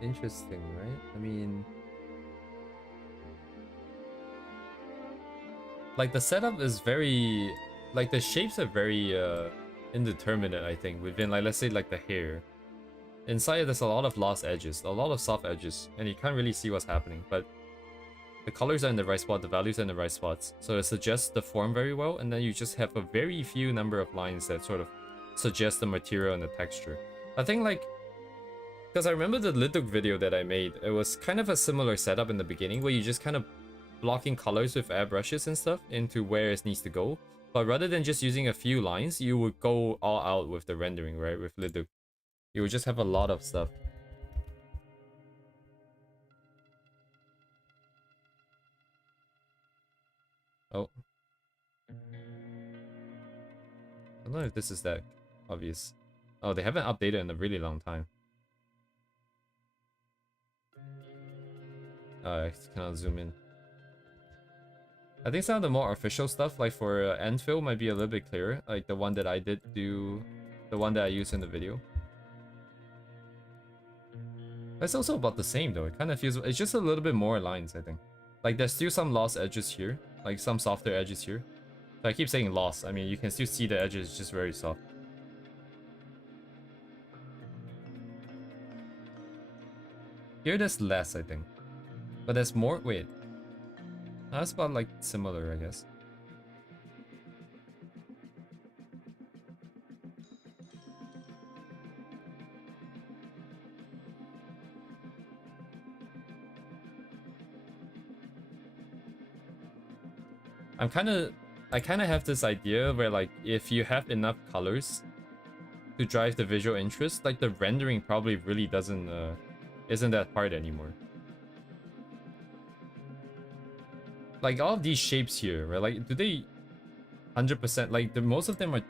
Interesting, right? I mean... Like, the setup is very... Like, the shapes are very, indeterminate, I think, within, like, let's say, like, the hair. Inside, there's a lot of lost edges, a lot of soft edges, and you can't really see what's happening, but the colors are in the right spot, the values are in the right spots, so it suggests the form very well, and then you just have a very few number of lines that sort of suggest the material and the texture. I think, like, because I remember the Liduk video that I made, it was kind of a similar setup in the beginning, where you just kind of blocking colors with airbrushes and stuff into where it needs to go, but rather than just using a few lines, you would go all out with the rendering, right, with Liduk. You would just have a lot of stuff. Oh. I don't know if this is that obvious. Oh, they haven't updated in a really long time. I cannot zoom in. I think some of the more official stuff, like for end fill, might be a little bit clearer. Like the one that I did do, the one that I used in the video. It's also about the same though. It kind of feels, it's just a little bit more lines, I think. Like there's still some lost edges here, like some softer edges here. So I keep saying lost. I mean, you can still see the edges just very soft. Here there's less, I think. But there's more, wait. That's about like similar, I guess. I kind of have this idea where like if you have enough colors to drive the visual interest, like the rendering probably really doesn't isn't that hard anymore. Like all of these shapes here, right? Like do they 100% like most of them are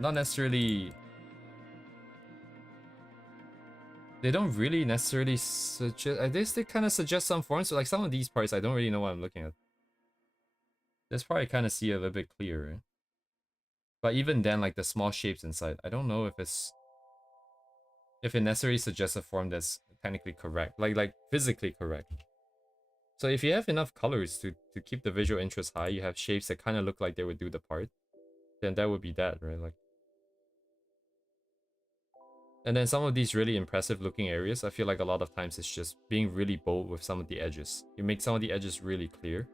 not necessarily, they don't really necessarily suggest, I guess they kind of suggest some forms, so like some of these parts I don't really know what I'm looking at. This part I kind of see a little bit clearer. But even then, like the small shapes inside, I don't know if it necessarily suggests a form that's technically correct, like physically correct. So if you have enough colors to keep the visual interest high, you have shapes that kind of look like they would do the part, then that would be that, right? Like, and then some of these really impressive looking areas, I feel like a lot of times it's just being really bold with some of the edges. You make some of the edges really clear.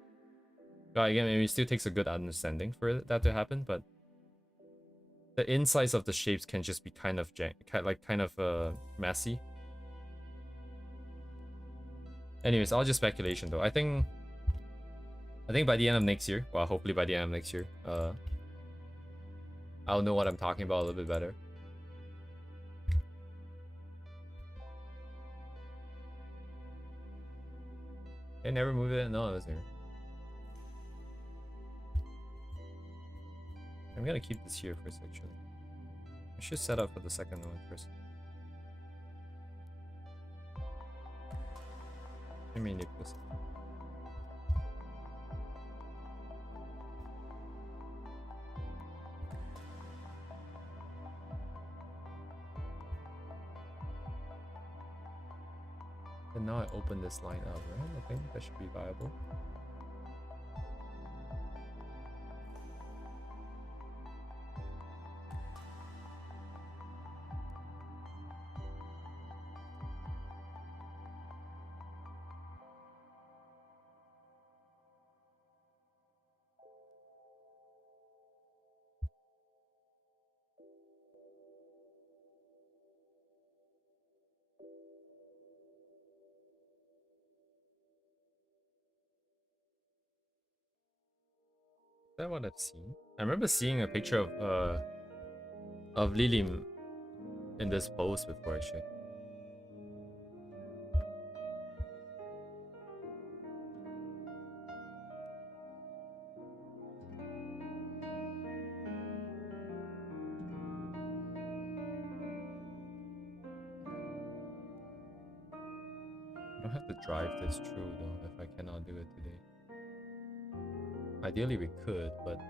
But again, maybe it still takes a good understanding for that to happen, but the insides of the shapes can just be kind of messy. Anyways, all just speculation though. I think by the end of next year, well, hopefully by the end of next year, I'll know what I'm talking about a little bit better. They never moved it? No, it was there. I'm gonna keep this here first, actually. I should set up for the second one first. I mean, Nicholas. And now I open this line up, right? I think that should be viable. Is that what I've seen? I remember seeing a picture of Lilim in this pose before, actually. I don't have to drive this through though if I cannot do it today. Ideally we could, but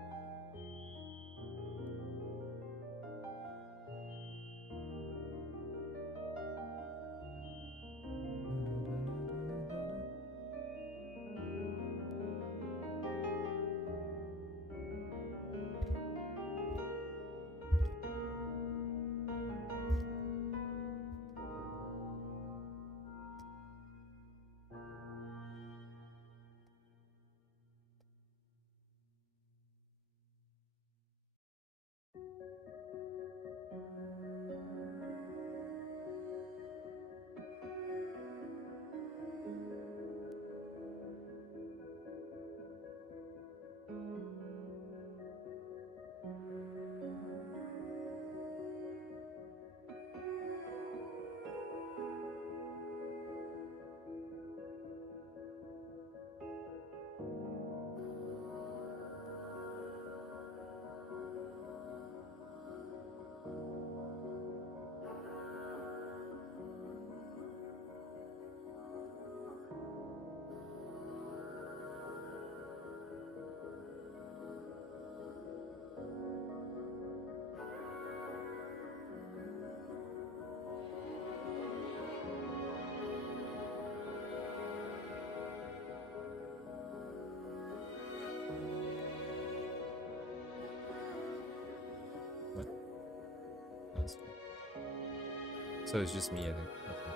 what? That's fine. So it's just me, I think. Okay.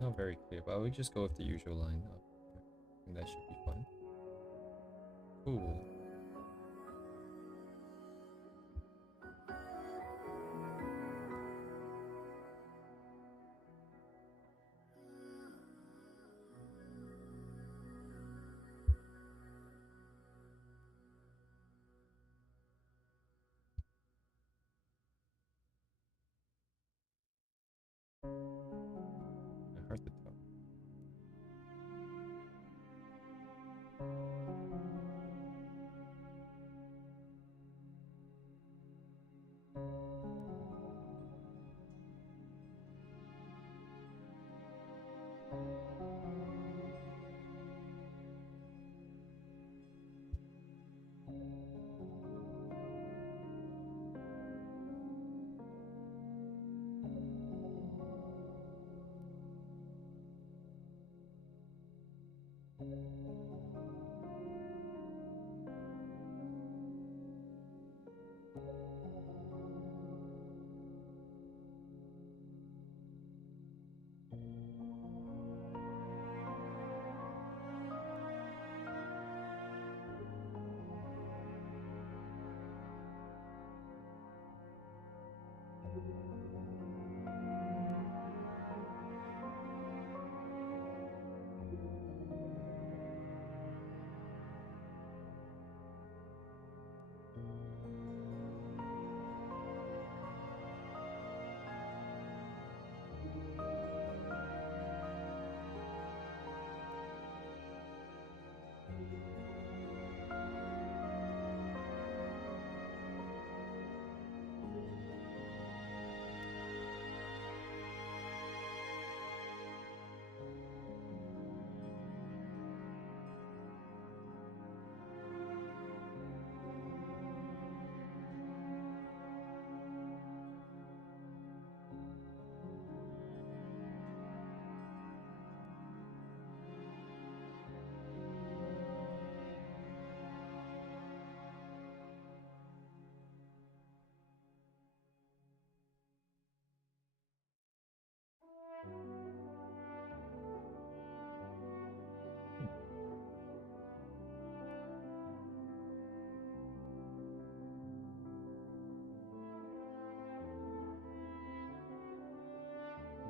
Not very clear, but we just go with the usual line up. I think that should be fun. Cool. Hard to tell.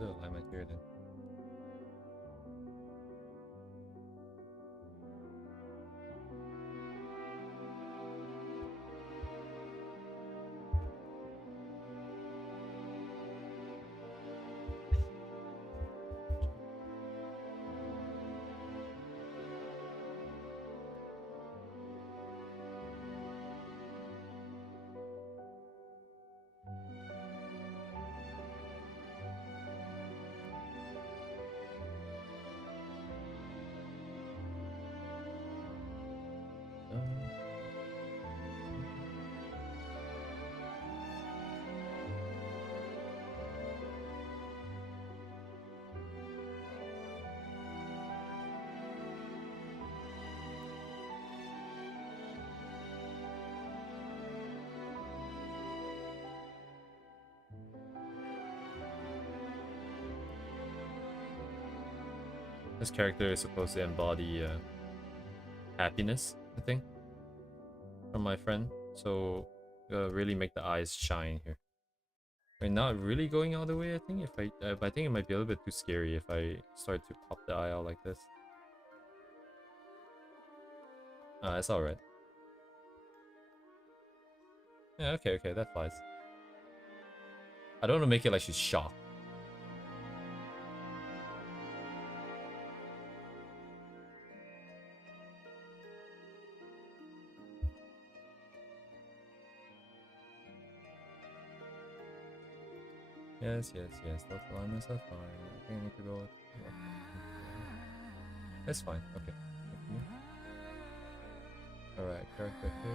The lime here then. This character is supposed to embody happiness, I think, from my friend. So, really make the eyes shine here. We're not really going all the way, I think. If I think it might be a little bit too scary if I start to pop the eye out like this. It's alright. Yeah, okay, that flies. I don't want to make it like she's shocked. Yes. Those alignments are fine. I think I need to go. That's fine. Okay. Alright, character here.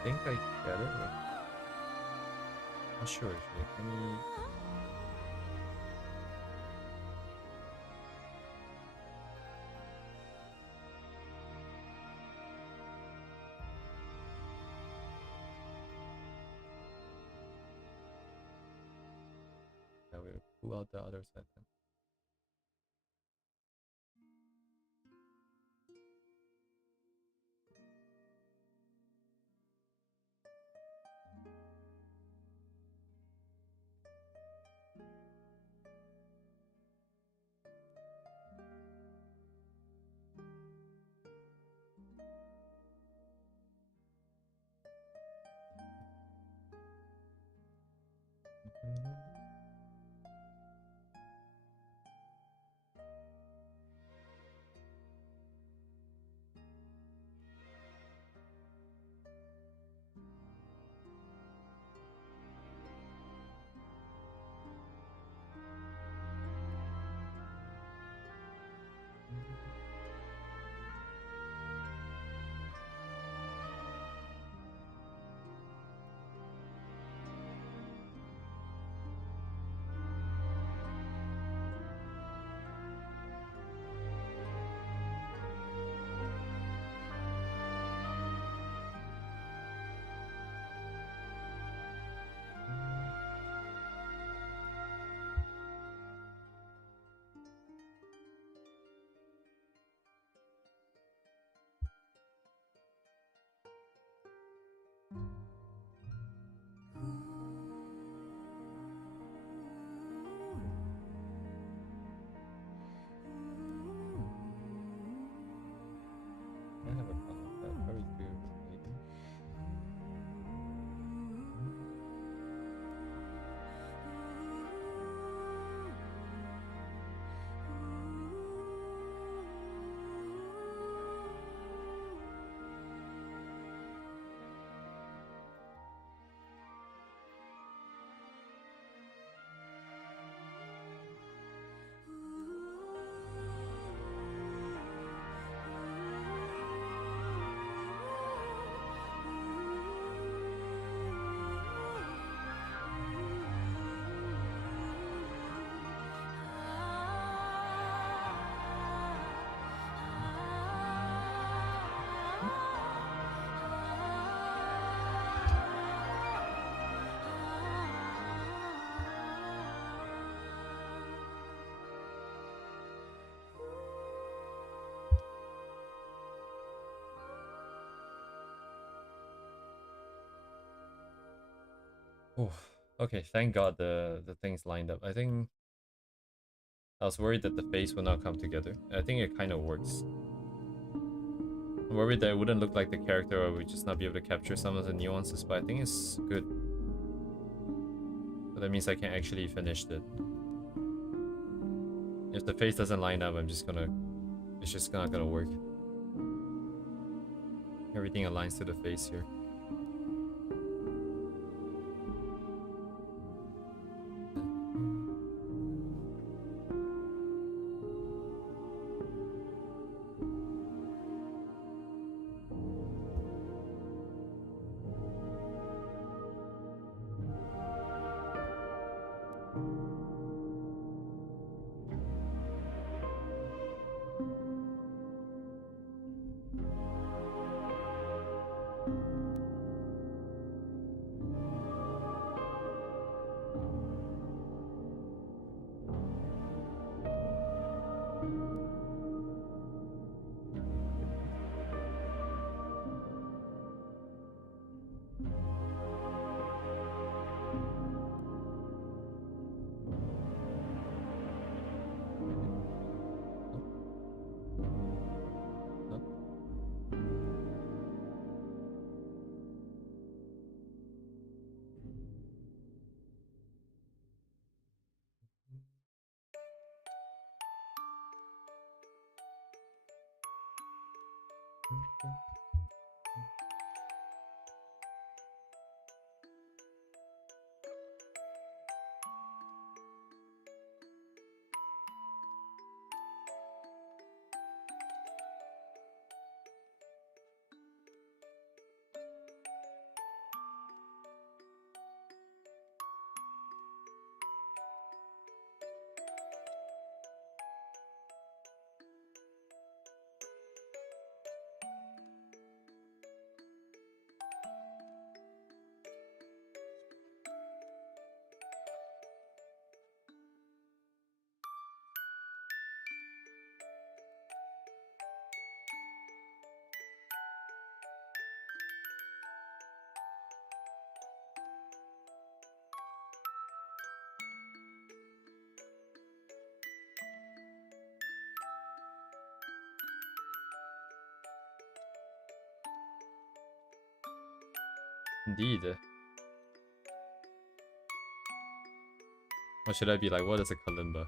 I think I get it. Like, not sure actually. Let me. Yeah, we'll pull out the other side then. Oh, okay, thank God the things lined up. I think I was worried that the face would not come together. I think it kind of works. I'm worried that it wouldn't look like the character or we'd just not be able to capture some of the nuances, but I think it's good. But that means I can actually finish it. If the face doesn't line up, it's just not gonna work. Everything aligns to the face here. Indeed. Or should I be like, what is a kalimba?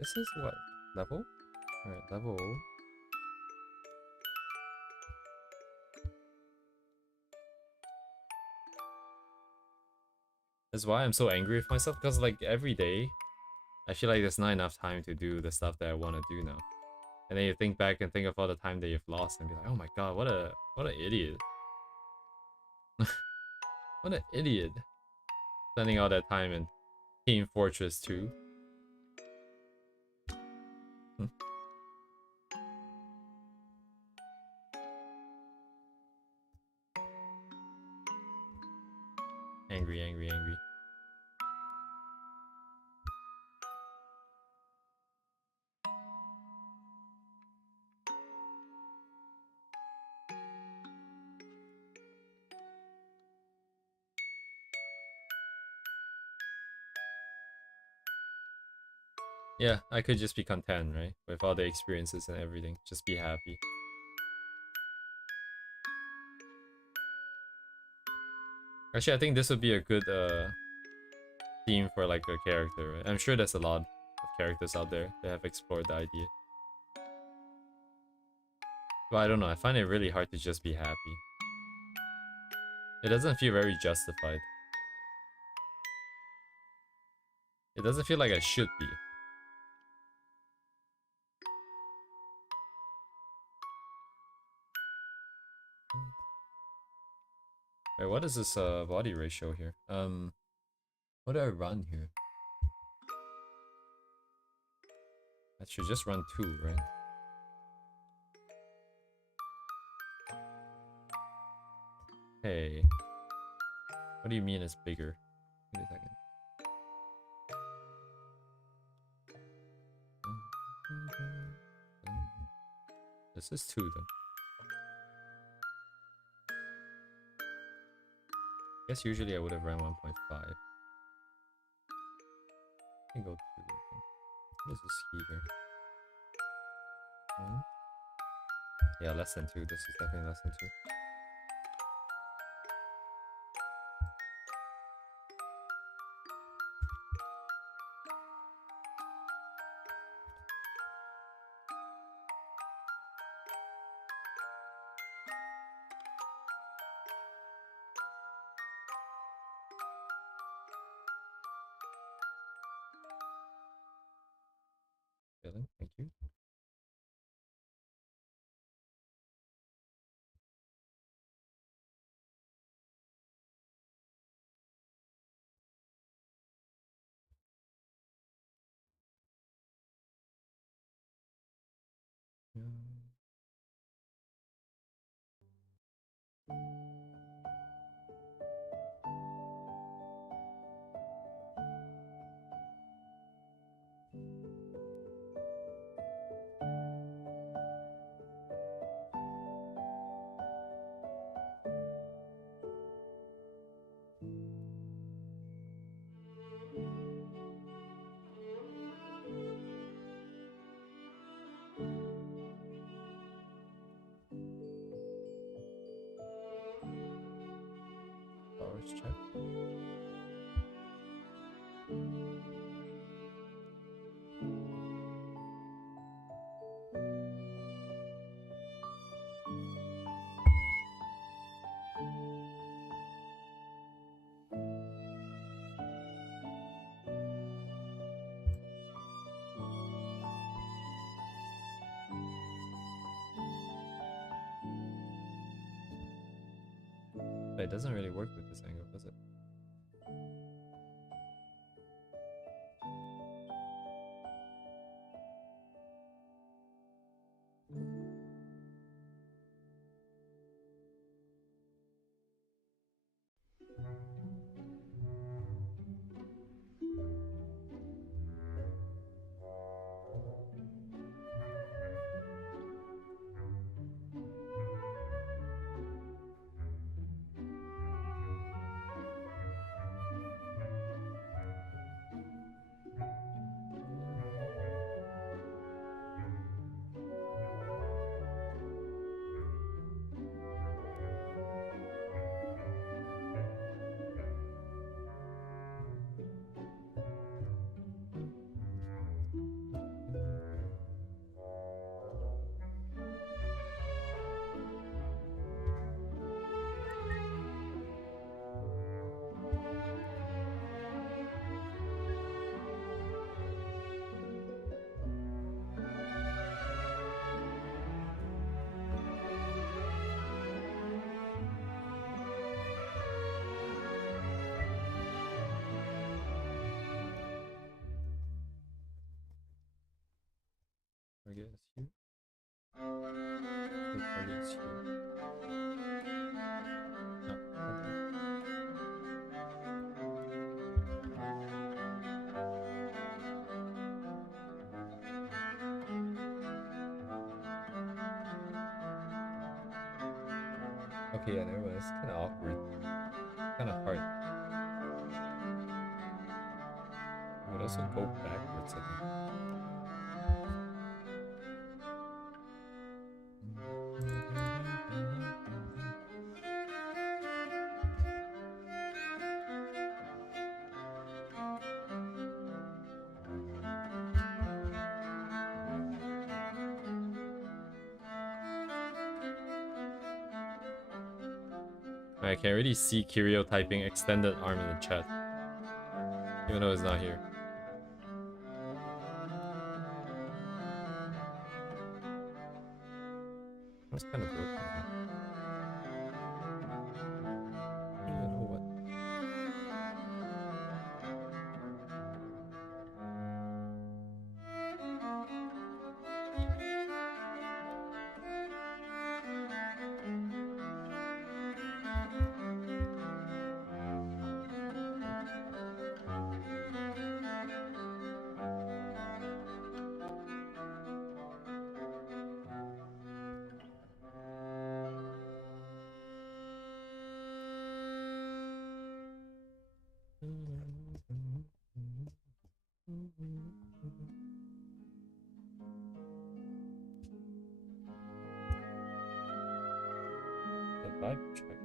This is what? Level? Alright, level. That's why I'm so angry with myself, because like every day, I feel like there's not enough time to do the stuff that I want to do now. And then you think back and think of all the time that you've lost and be like, oh my god, what an idiot. What an idiot. Spending all that time in Team Fortress 2. Hmm. Angry, angry, angry. Yeah, I could just be content, right? With all the experiences and everything. Just be happy. Actually, I think this would be a good theme for like a character, right? I'm sure there's a lot of characters out there that have explored the idea. But I don't know, I find it really hard to just be happy. It doesn't feel very justified. It doesn't feel like I should be. Wait, what is this body ratio here? What do I run here? I should just run 2, right? Hey. What do you mean it's bigger? Wait a second. This is 2 though. I guess usually I would have ran 1.5. I can go 2. What is this heater? 1? Yeah, less than 2. This is definitely less than 2. Dylan, thank you. Yeah. Powers check. But it doesn't really work with this angle, does it? Target is here. The target is here. No, not there. Okay, yeah, never mind. It's kind of awkward. Kind of hard. I would also go backwards, I think. I can already see Kirio typing extended arm in the chat, even though it's not here. That's kind of broken. I don't know what.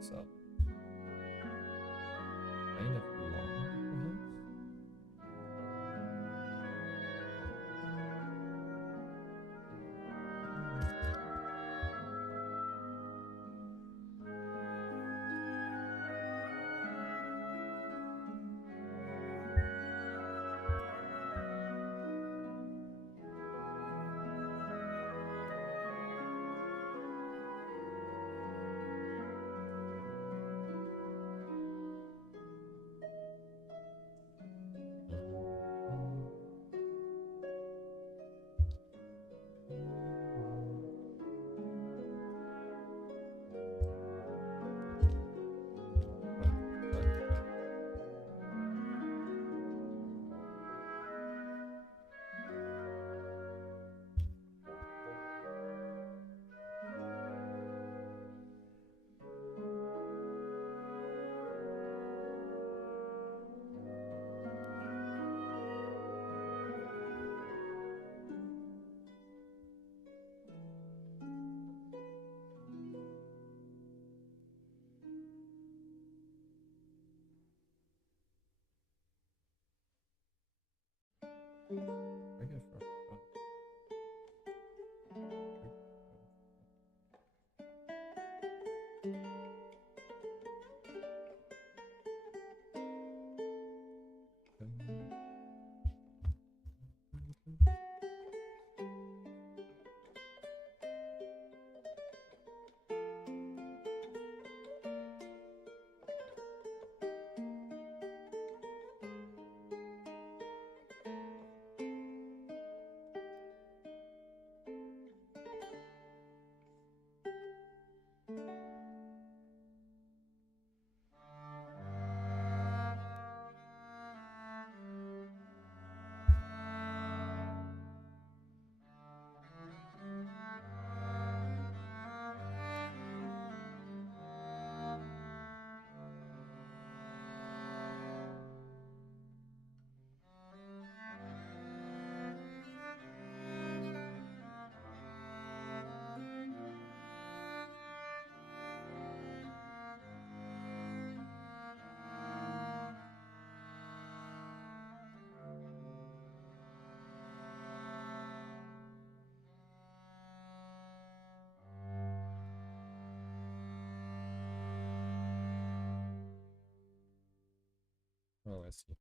So kind of long, I guess oh, I see.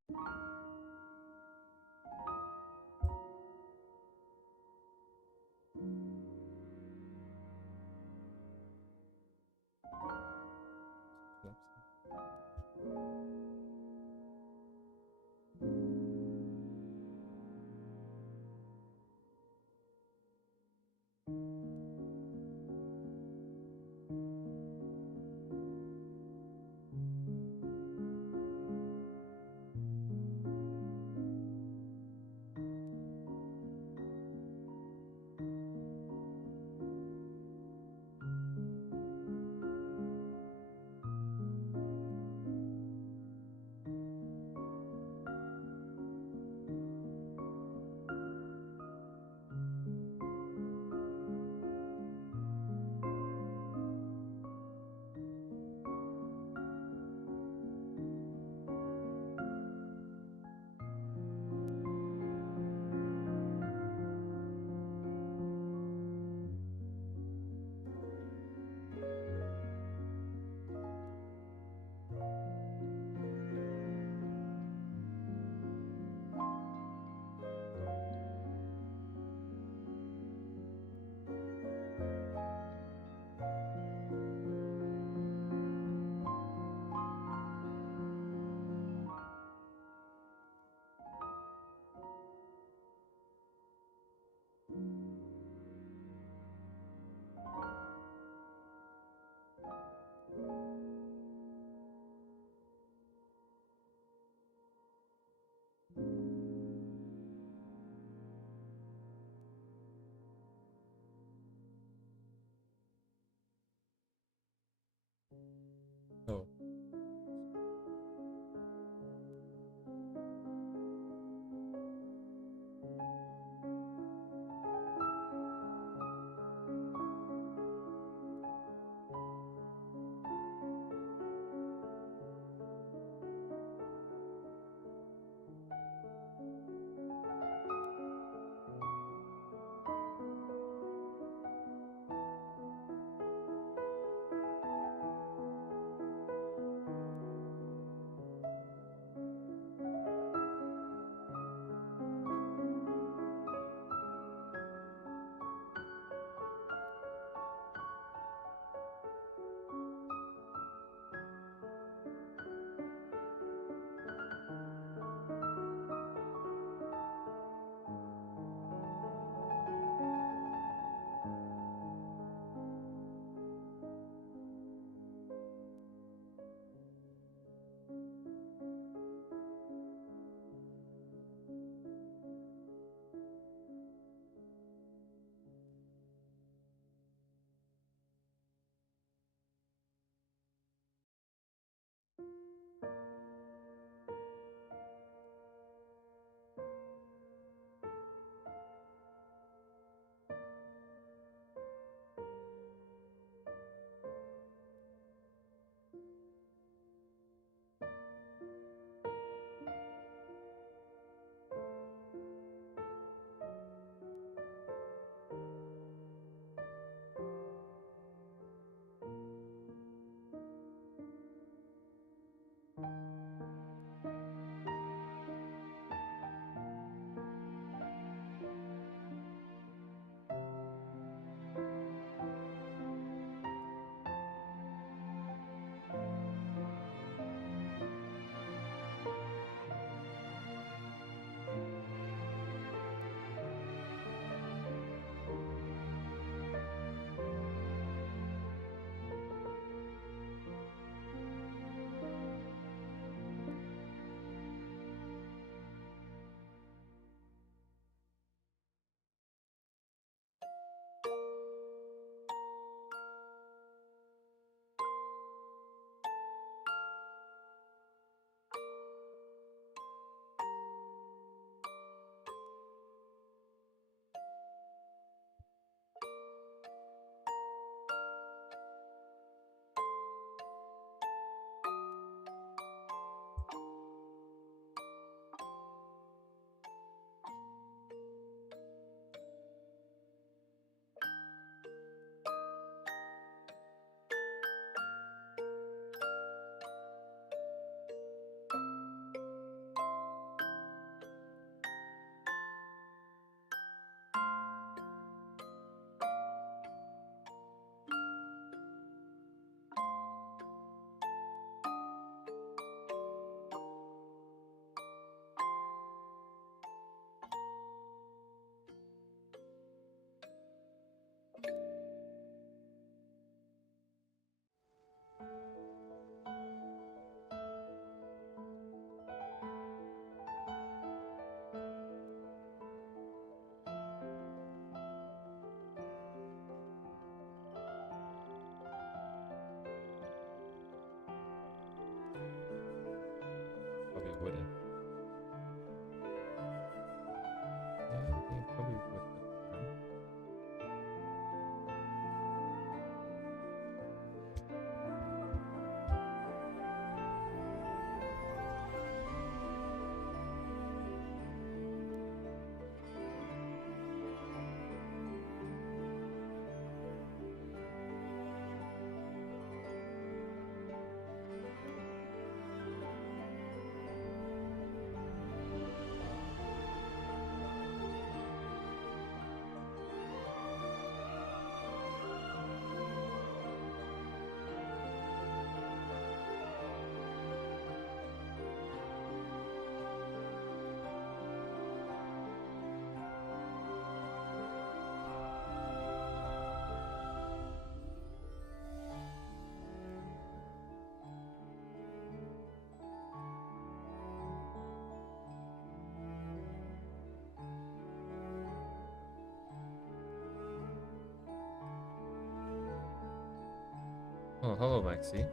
Oh, hello, Maxi.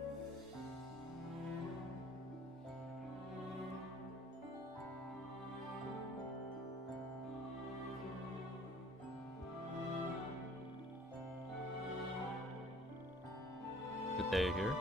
Good day here.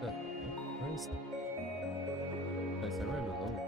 That thing? Where is it? It's right below.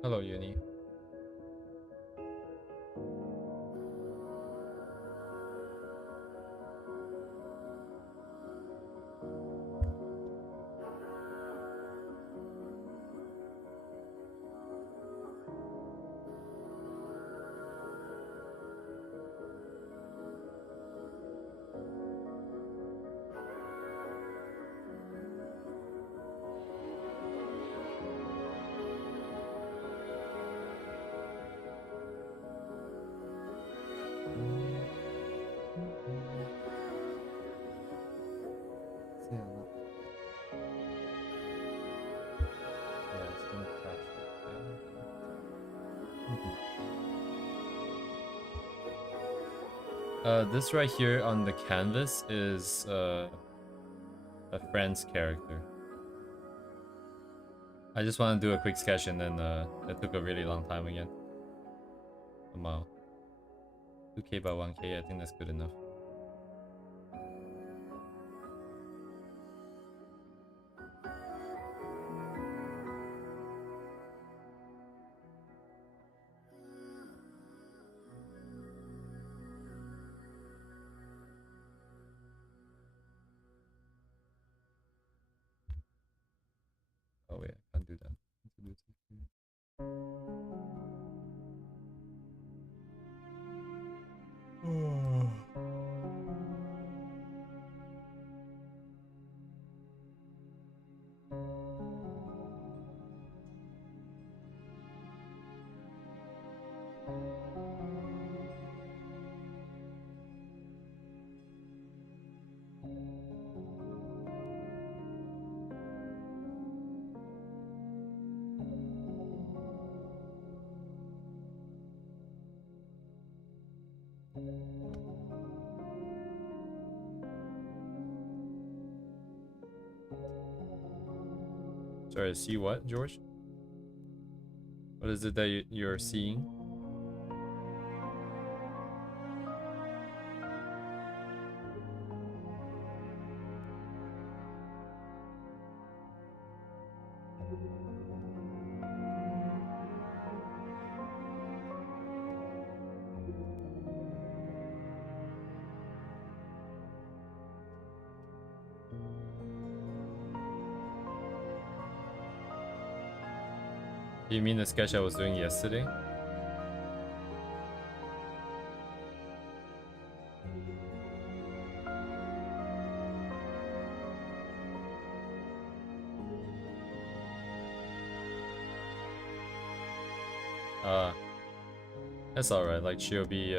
Hello, Uni. Yeah, it's gonna crash right there. This right here on the canvas is a friend's character. I just want to do a quick sketch and then it took a really long time again. A mile. 2k by 1k, I think that's good enough. Oh wait, I can't do that. Sorry, see what, George? What is it that you're seeing? Do you mean the sketch I was doing yesterday? That's alright, like she'll be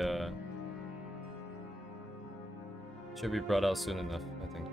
brought out soon enough, I think.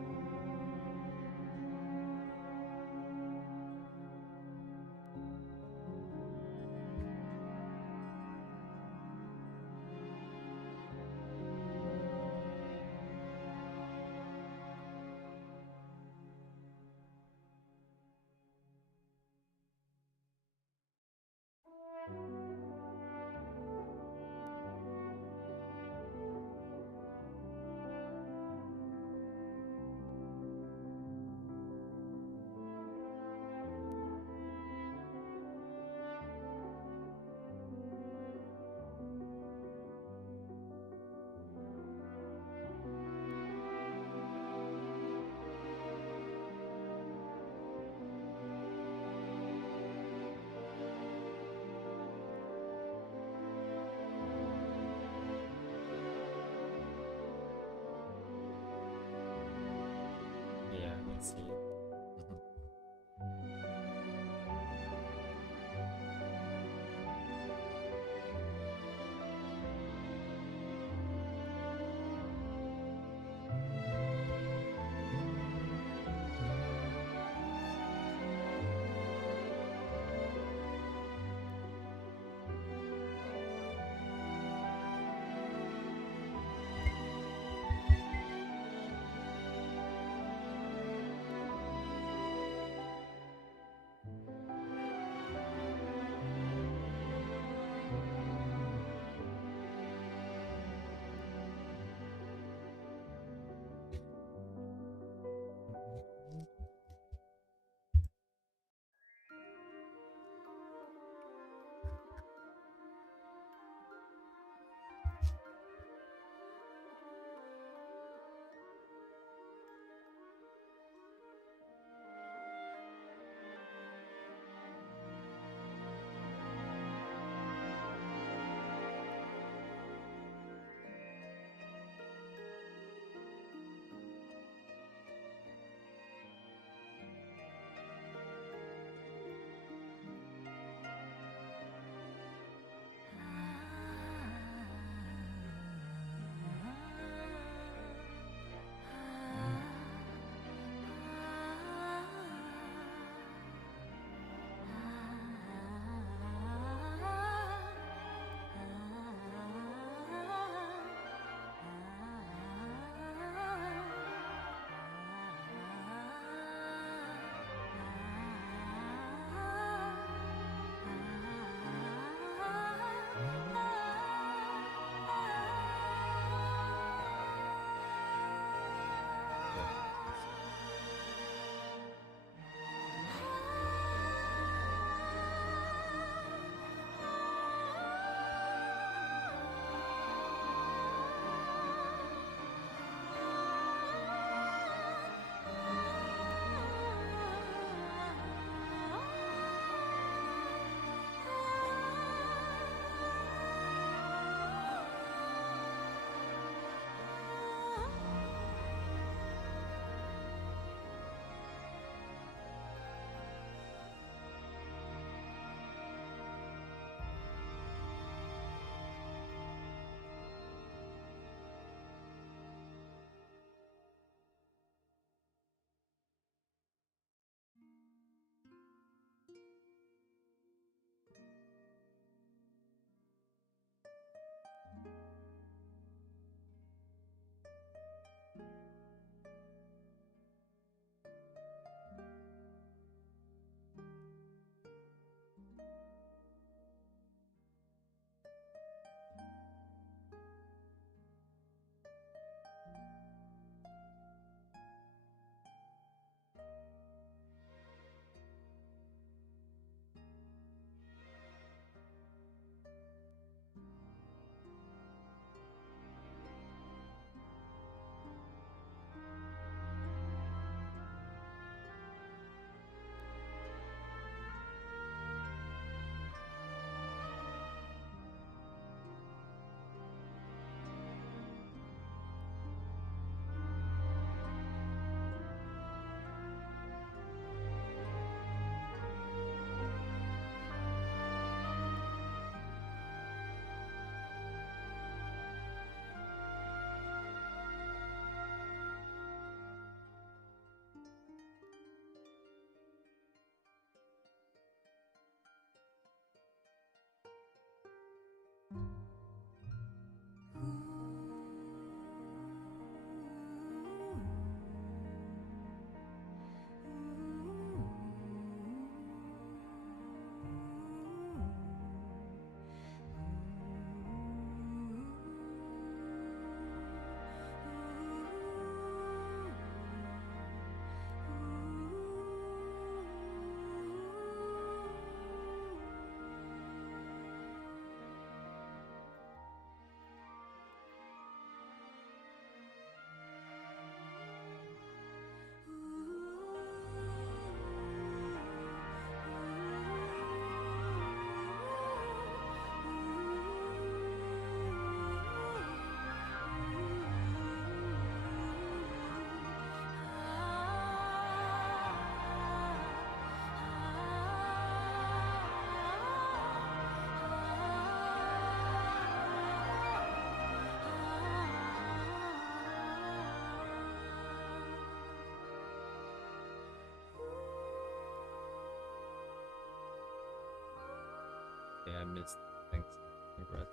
Yeah, I missed. Thanks. Congrats.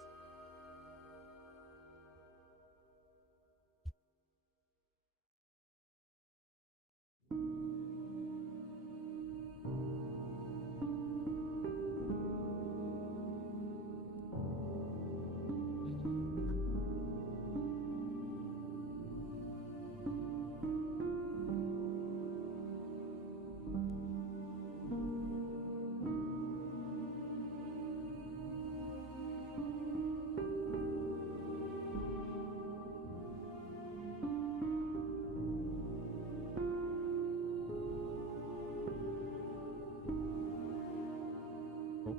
Oh.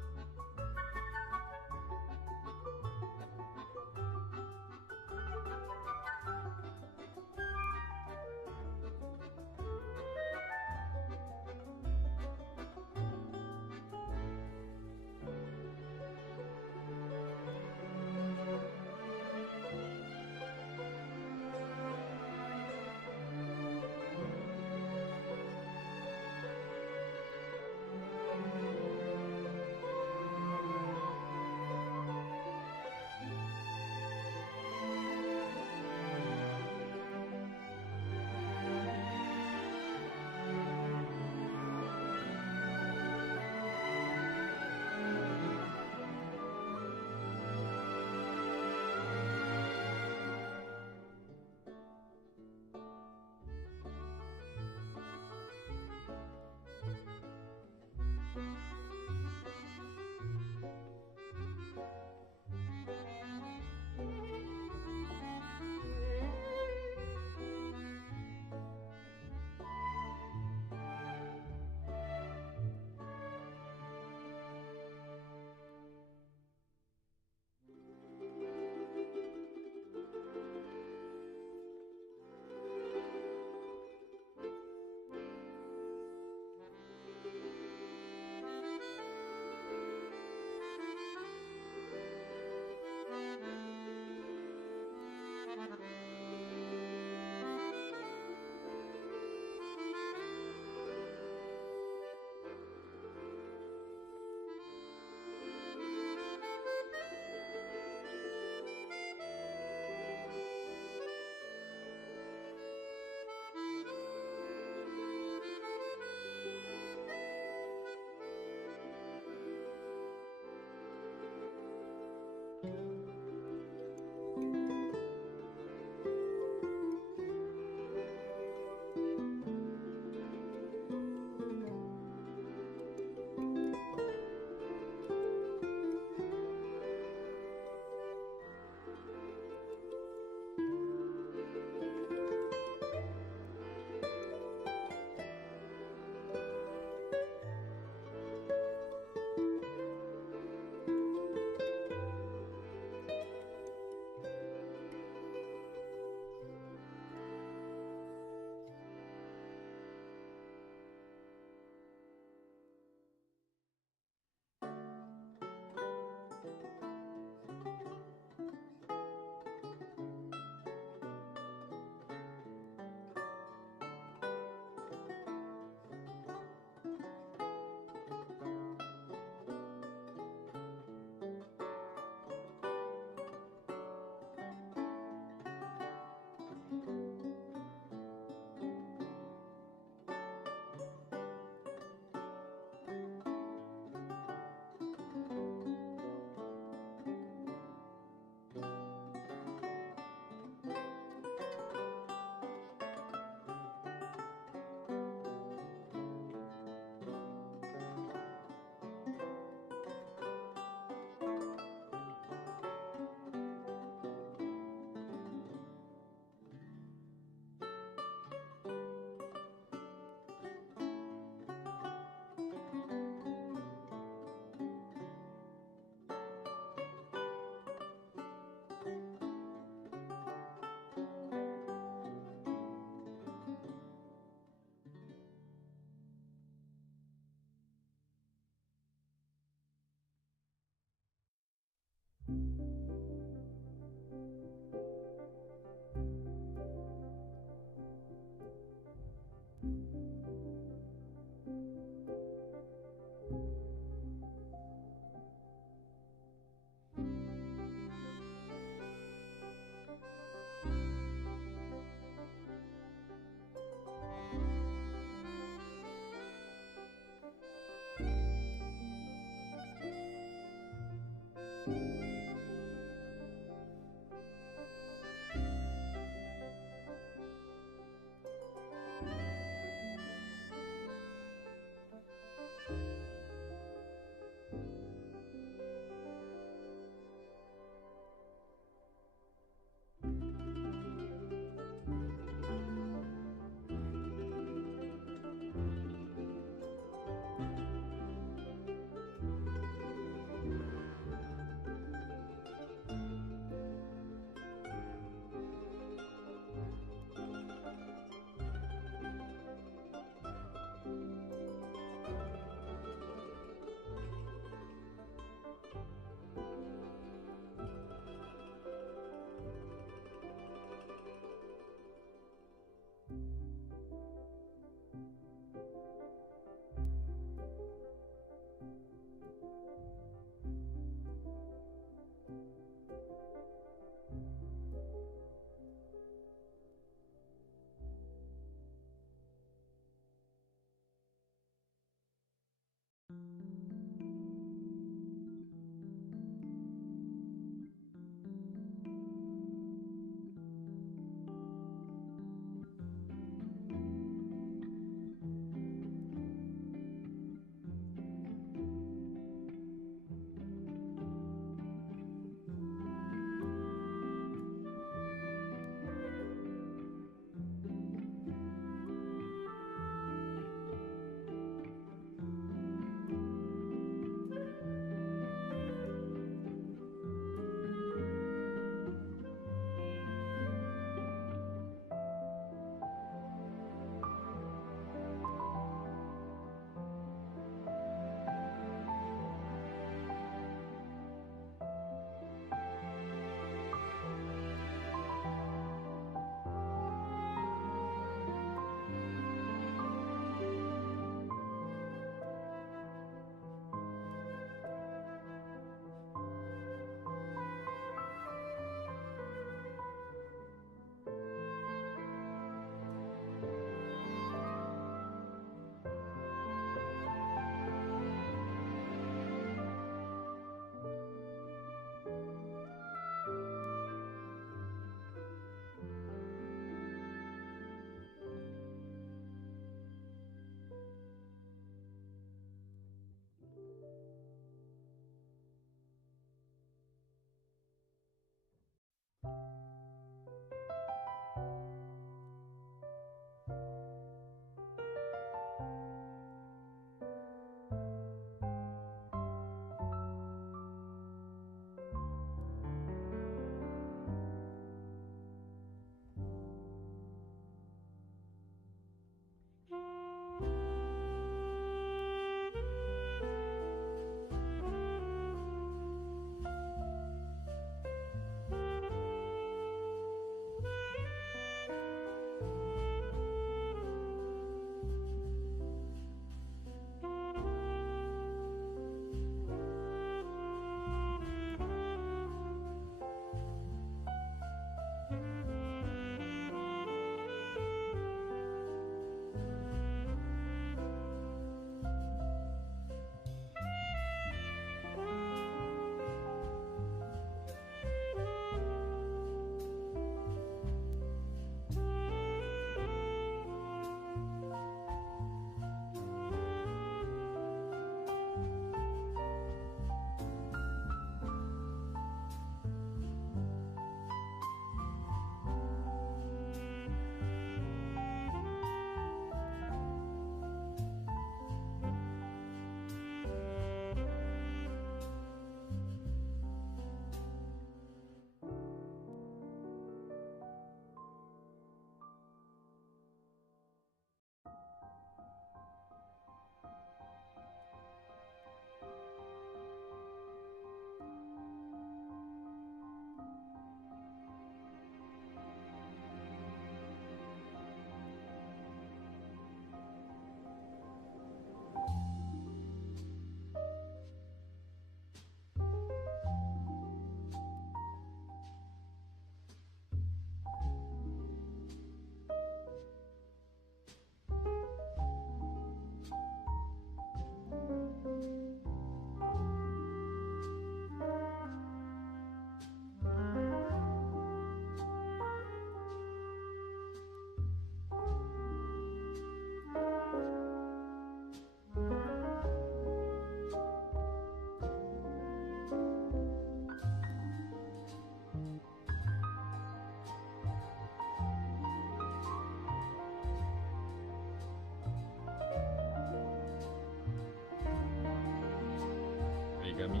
origami.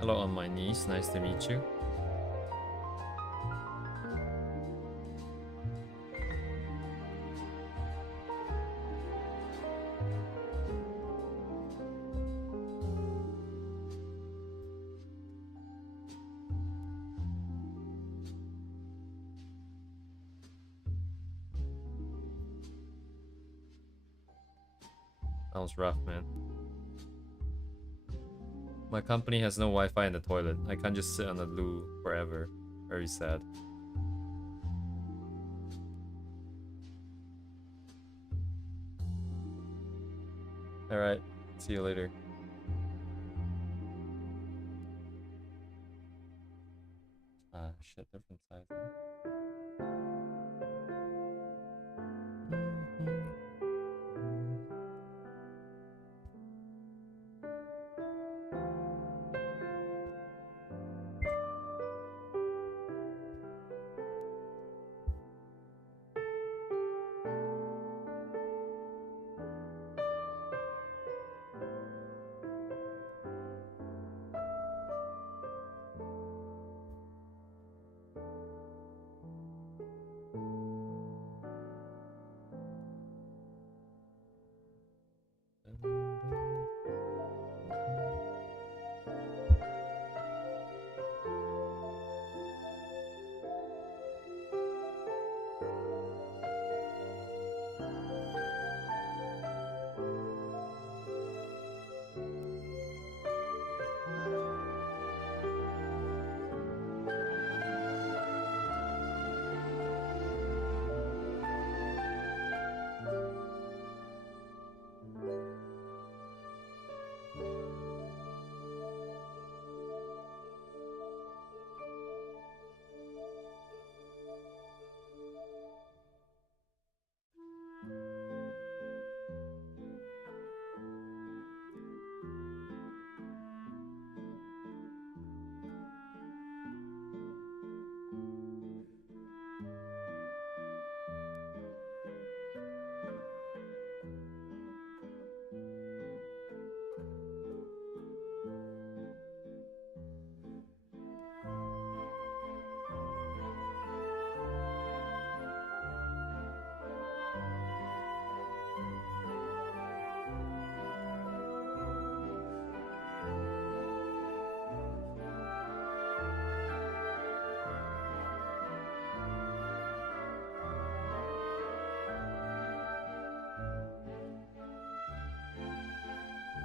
Hello on my niece, nice to meet you. Sounds rough, man. My company has no Wi-Fi in the toilet. I can't just sit on the loo forever. Very sad. Alright, see you later. Shit, different size.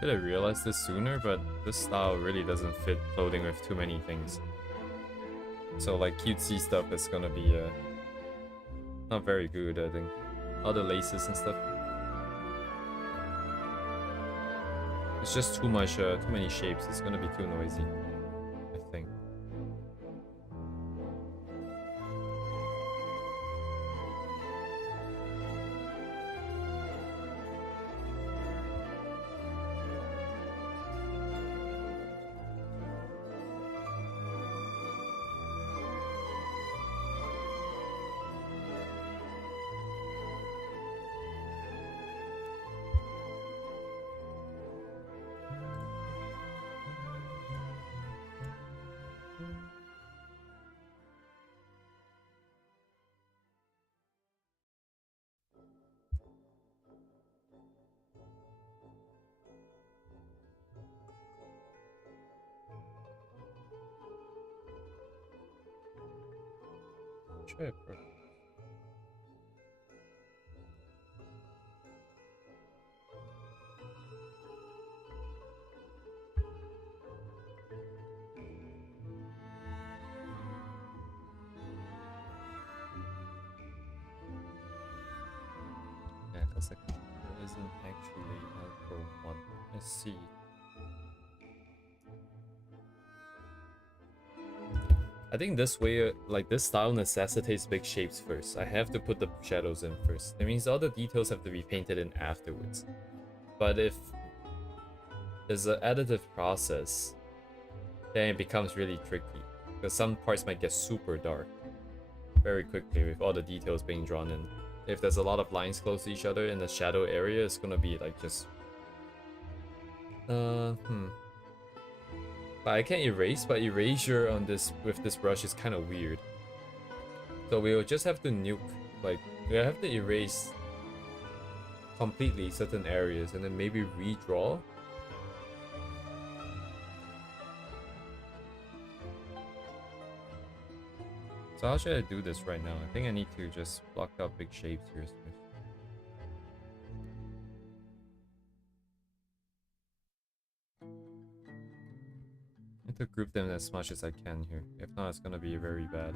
Did I realize this sooner, but this style really doesn't fit clothing with too many things. So like cutesy stuff is gonna be not very good, I think. All the laces and stuff. It's just too much, too many shapes. It's gonna be too noisy, I think. Sure, bro. Yeah, because the color isn't actually for one. Let's see. I think this way, like this style necessitates big shapes first. I have to put the shadows in first. It means all the details have to be painted in afterwards. But if there's an additive process, then it becomes really tricky. Because some parts might get super dark. very quickly with all the details being drawn in. If there's a lot of lines close to each other in the shadow area, it's gonna be like just but I can't erase, but erasure on this with this brush is kind of weird. So we'll just have to nuke, like we'll have to erase completely certain areas and then maybe redraw. So how should I do this right now? I think I need to just block out big shapes here. I need to group them as much as I can here. If not, it's gonna be very bad.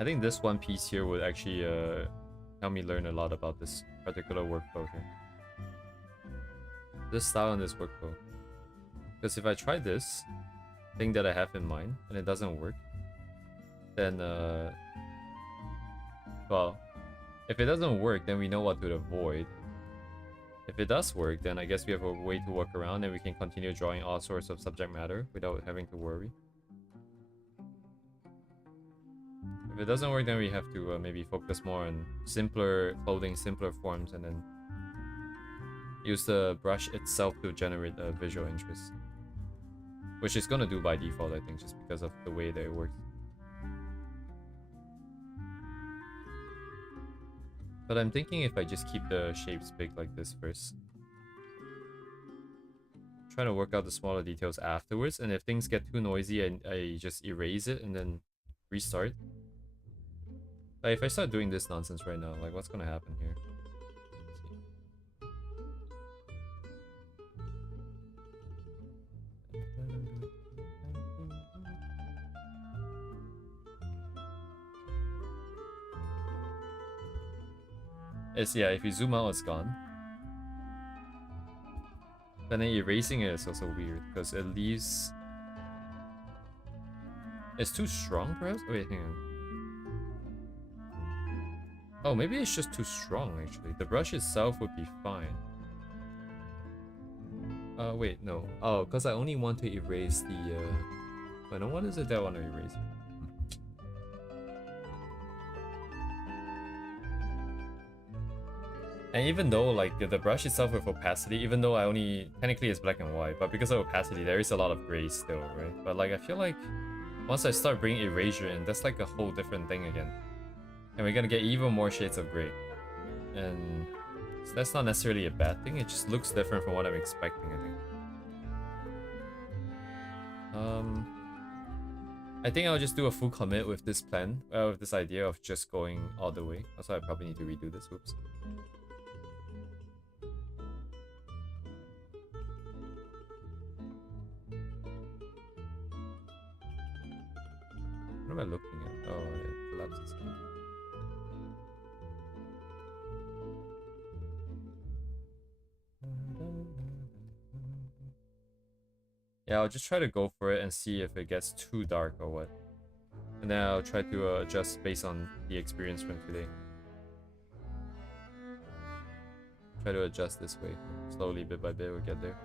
I think this one piece here would actually help me learn a lot about this particular workflow here. This style and this workflow. Because if I try this thing that I have in mind and it doesn't work, then well, if it doesn't work, then we know what to avoid. If it does work, then I guess we have a way to work around and we can continue drawing all sorts of subject matter without having to worry. If it doesn't work, then we have to maybe focus more on simpler clothing, simpler forms, and then use the brush itself to generate a visual interest. Which it's gonna do by default, I think, just because of the way that it works. But I'm thinking if I just keep the shapes big like this first. Try to work out the smaller details afterwards, and if things get too noisy, I just erase it and then restart. Like if I start doing this nonsense right now, like what's gonna happen here? It's, yeah, if you zoom out, it's gone. But then erasing it is also weird because it leaves. It's too strong, perhaps? Wait, hang on. Oh, maybe it's just too strong, actually. The brush itself would be fine. Wait, no. Oh, because I only want to erase the, Wait, no, what is it that I want to erase? And even though, like, the brush itself with opacity, even though I only... Technically it's black and white, but because of opacity, there is a lot of gray still, right? But, like, I feel like once I start bringing erasure in, that's like a whole different thing again. And we're gonna get even more shades of gray. And so that's not necessarily a bad thing, it just looks different from what I'm expecting, I think. I think I'll just do a full commit with this plan, with this idea of just going all the way. Also, I probably need to redo this, whoops. What am I looking at? Oh, it collapses. Yeah, I'll just try to go for it and see if it gets too dark or what. And then I'll try to adjust based on the experience from today. Try to adjust this way. Slowly, bit by bit, we'll get there.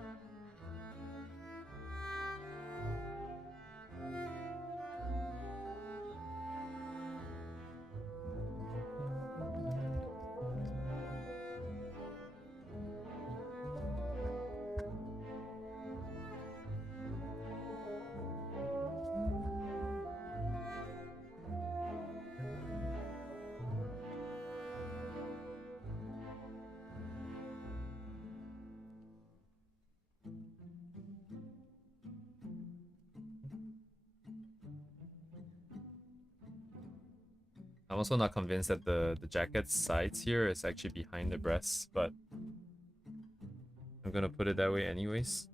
I'm also not convinced that the jacket's sides here is actually behind the breasts, but I'm gonna put it that way anyways.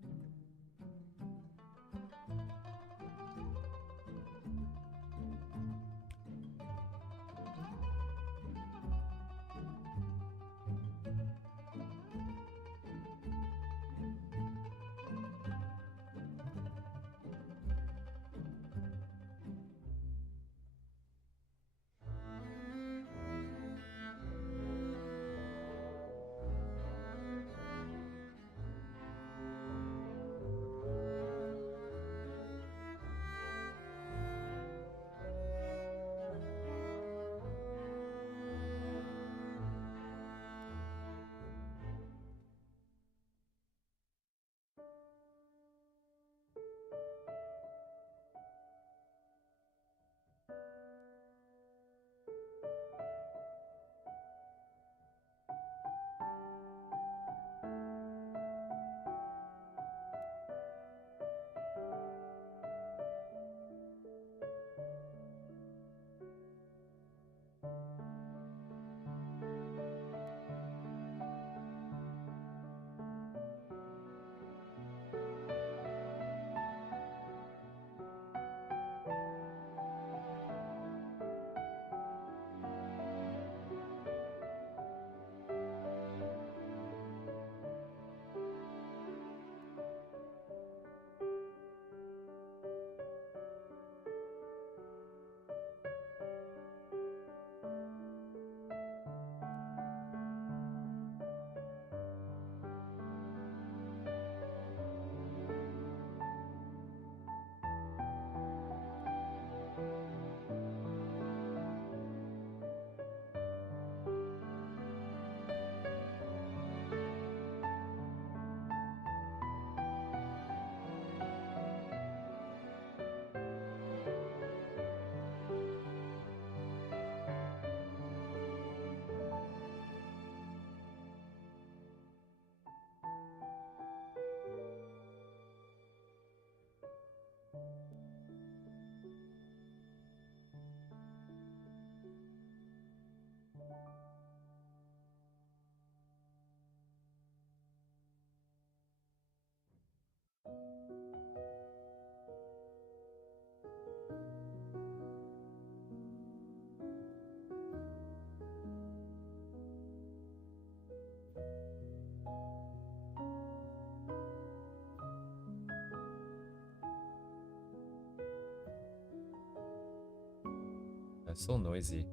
That's so noisy.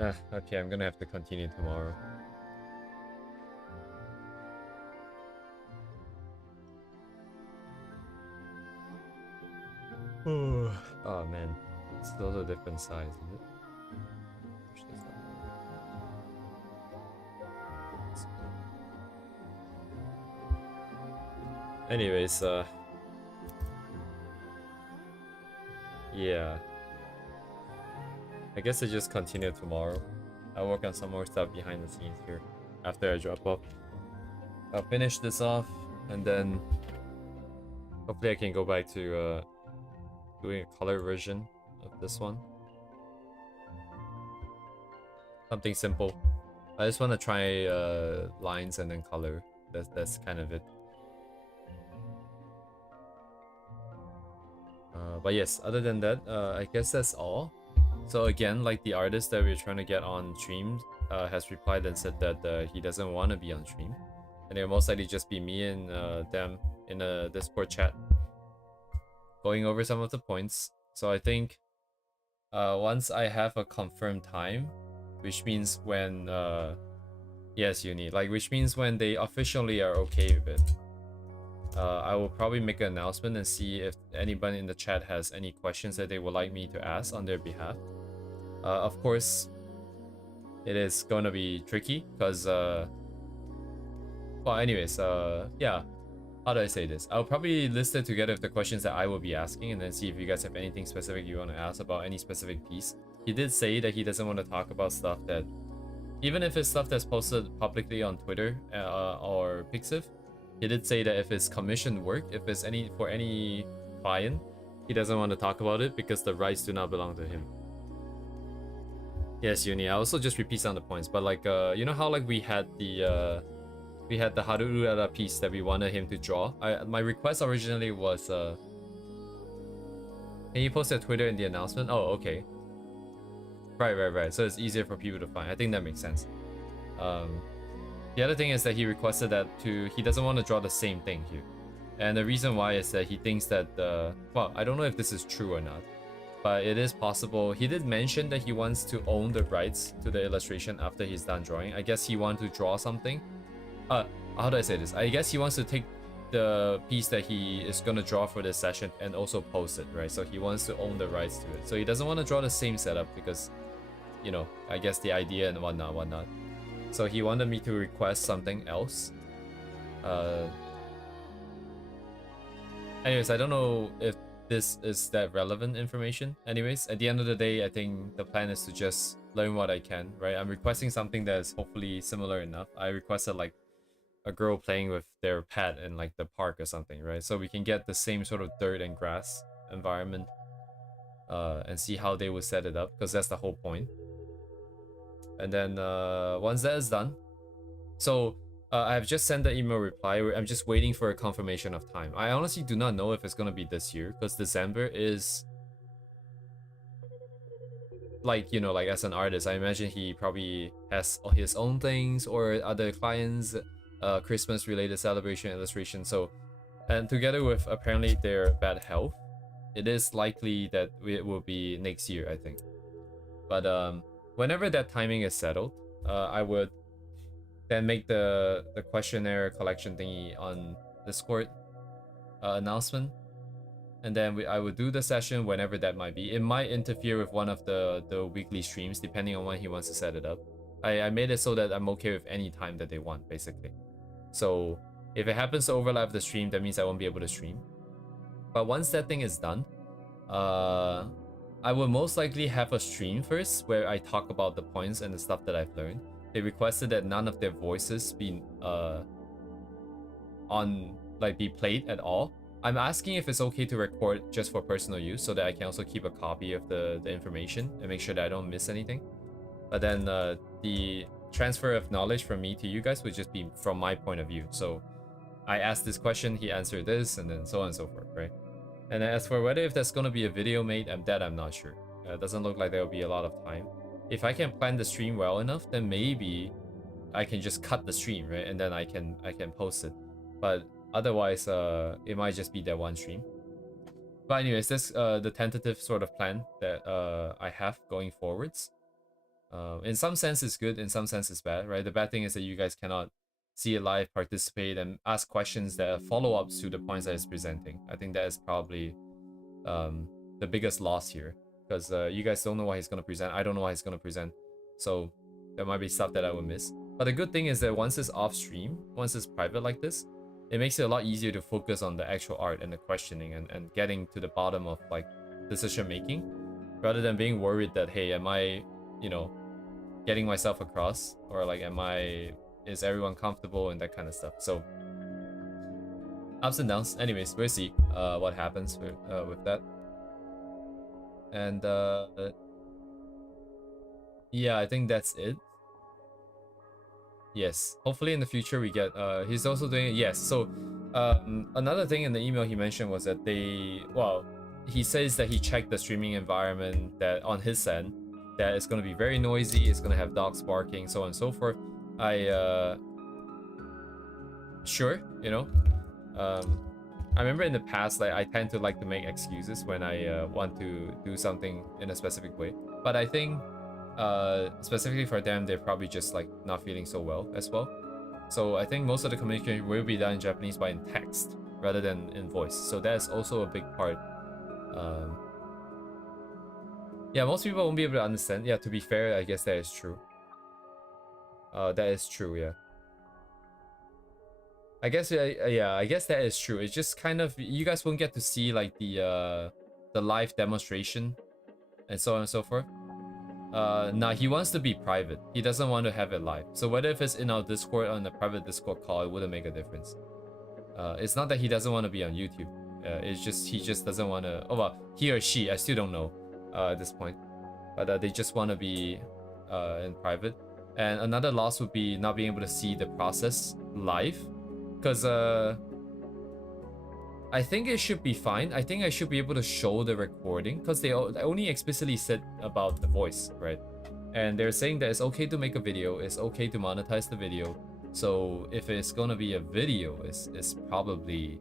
Okay, I'm gonna have to continue tomorrow. Oh man, it's still a different size, is it? Push this up. Anyways, yeah. I guess I just continue tomorrow. I'll work on some more stuff behind the scenes here after I drop off. I'll finish this off and then hopefully I can go back to doing a color version of this one. Something simple. I just want to try lines and then color. That's kind of it. But yes, other than that, I guess that's all. So again, like the artist that we're trying to get on stream has replied and said that he doesn't want to be on stream. And it'll most likely just be me and them in a Discord chat going over some of the points. So I think once I have a confirmed time, which means when yes, Uni, like which means when they officially are okay with it, I will probably make an announcement and see if anybody in the chat has any questions that they would like me to ask on their behalf. Of course, it is gonna be tricky because well, anyways, yeah. How do I say this? I'll probably list it together with the questions that I will be asking and then see if you guys have anything specific you want to ask about any specific piece. He did say that he doesn't want to talk about stuff that, even if it's stuff that's posted publicly on Twitter or Pixiv, he did say that if it's commissioned work, if it's any for any client, he doesn't want to talk about it because the rights do not belong to him. Yes, Uni. I also just repeat some of the points, but like you know how like we had the Haruura piece that we wanted him to draw. My request originally was can you post at Twitter in the announcement? Oh, okay. Right. So it's easier for people to find. I think that makes sense. The other thing is that he requested that he doesn't want to draw the same thing here. And the reason why is that he thinks that well, I don't know if this is true or not, but it is possible. He did mention that he wants to own the rights to the illustration after he's done drawing. I guess he wants to draw something. How do I say this? I guess he wants to take the piece that he is gonna draw for this session and also post it, right? So he wants to own the rights to it. So he doesn't want to draw the same setup because, you know, I guess the idea and whatnot. So he wanted me to request something else. Anyways, I don't know if this is that relevant information. Anyways, at the end of the day, I think the plan is to just learn what I can, right? I'm requesting something that is hopefully similar enough. I requested like a girl playing with their pet in like the park or something, right? So we can get the same sort of dirt and grass environment and see how they would set it up, because that's the whole point. And then once that is done, so I have just sent the email reply. I'm just waiting for a confirmation of time. I honestly do not know if it's gonna be this year, because December is like, you know, like as an artist, I imagine he probably has his own things or other clients, Christmas related celebration illustration. So, and together with apparently their bad health, it is likely that it will be next year, I think. But whenever that timing is settled, I would then make the questionnaire collection thingy on Discord announcement, and then I would do the session whenever that might be. It might interfere with one of the weekly streams depending on when he wants to set it up. I made it so that I'm okay with any time that they want, basically. So if it happens to overlap the stream, that means I won't be able to stream. But once that thing is done, I will most likely have a stream first where I talk about the points and the stuff that I've learned. They requested that none of their voices be be played at all. I'm asking if it's okay to record just for personal use so that I can also keep a copy of the information and make sure that I don't miss anything. But then the transfer of knowledge from me to you guys would just be from my point of view. So I asked this question, he answered this, and then so on and so forth, right? And as for whether if there's gonna be a video made, I'm not sure. It doesn't look like there will be a lot of time. If I can plan the stream well enough, then maybe I can just cut the stream, right? And then I can post it. But otherwise, it might just be that one stream. But anyways, that's the tentative sort of plan that I have going forwards. In some sense it's good, in some sense it's bad, right? The bad thing is that you guys cannot see it live, participate, and ask questions that are follow-ups to the points that it's presenting. I think that is probably the biggest loss here, because you guys don't know what he's going to present. I don't know what he's going to present, so there might be stuff that I will miss. But the good thing is that once it's off stream, once it's private like this, it makes it a lot easier to focus on the actual art and the questioning and getting to the bottom of like decision making, rather than being worried that, hey, am I, you know, getting myself across, or like is everyone comfortable and that kind of stuff. So ups and downs. Anyways, we'll see what happens with that. And yeah, I think that's it. Yes, hopefully in the future we get he's also doing it. Yes, so another thing in the email he mentioned was that he says that he checked the streaming environment that on his end, that it's going to be very noisy, it's going to have dogs barking, so on and so forth. Sure, you know, I remember in the past, like, I tend to like to make excuses when I want to do something in a specific way, but I think specifically for them, they're probably just like not feeling so well as well. So I think most of the communication will be done in Japanese by in text rather than in voice. So that's also a big part. Yeah, most people won't be able to understand. Yeah, to be fair, I guess that is true. That is true, yeah. I guess, yeah, I guess that is true. It's just kind of, you guys won't get to see like the live demonstration and so on and so forth. Nah, he wants to be private. He doesn't want to have it live. So whether if it's in our Discord or on a private Discord call, it wouldn't make a difference. It's not that he doesn't want to be on YouTube. It's just he just doesn't want to. Oh well, he or she, I still don't know at this point. But they just want to be in private. And another loss would be not being able to see the process live, because I think it should be fine. I think I should be able to show the recording, because they only explicitly said about the voice, right? And they're saying that it's okay to make a video, it's okay to monetize the video. So if it's gonna be a video, it's probably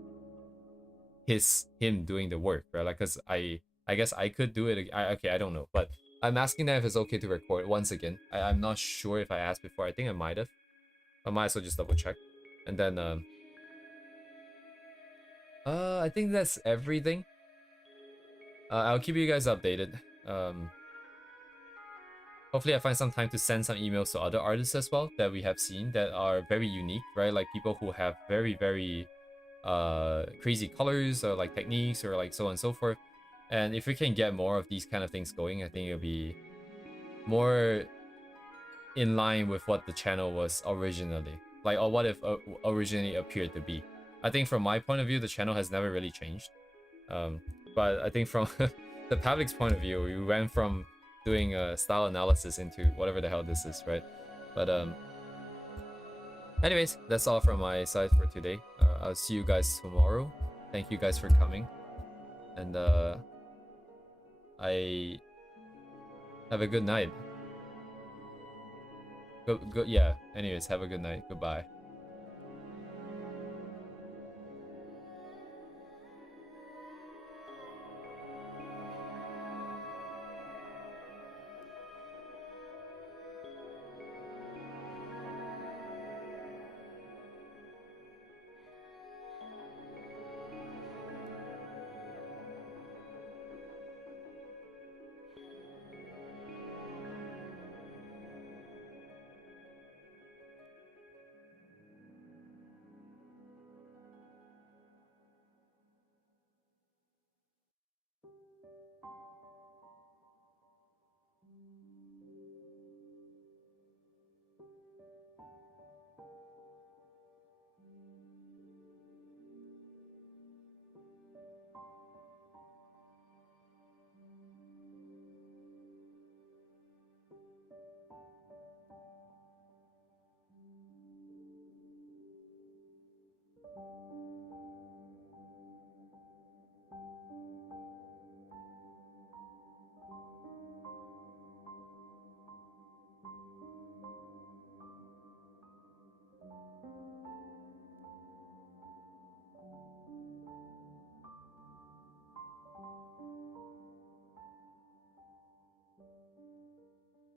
him doing the work, right? Like, cause I guess I could do it. Okay, I don't know, but I'm asking them if it's okay to record once again. I'm not sure if I asked before. I think I might have. I might as well just double check. And then I think that's everything. I'll keep you guys updated. Hopefully I find some time to send some emails to other artists as well that we have seen that are very unique, right? Like people who have very, very crazy colors or like techniques or like so on and so forth. And if we can get more of these kind of things going, I think it'll be more in line with what the channel was originally. Like, or what if originally appeared to be. I think from my point of view, the channel has never really changed. But I think from the public's point of view, we went from doing a style analysis into whatever the hell this is, right? But anyways, that's all from my side for today. I'll see you guys tomorrow. Thank you guys for coming. And I have a good night. Yeah, anyways, have a good night. Goodbye.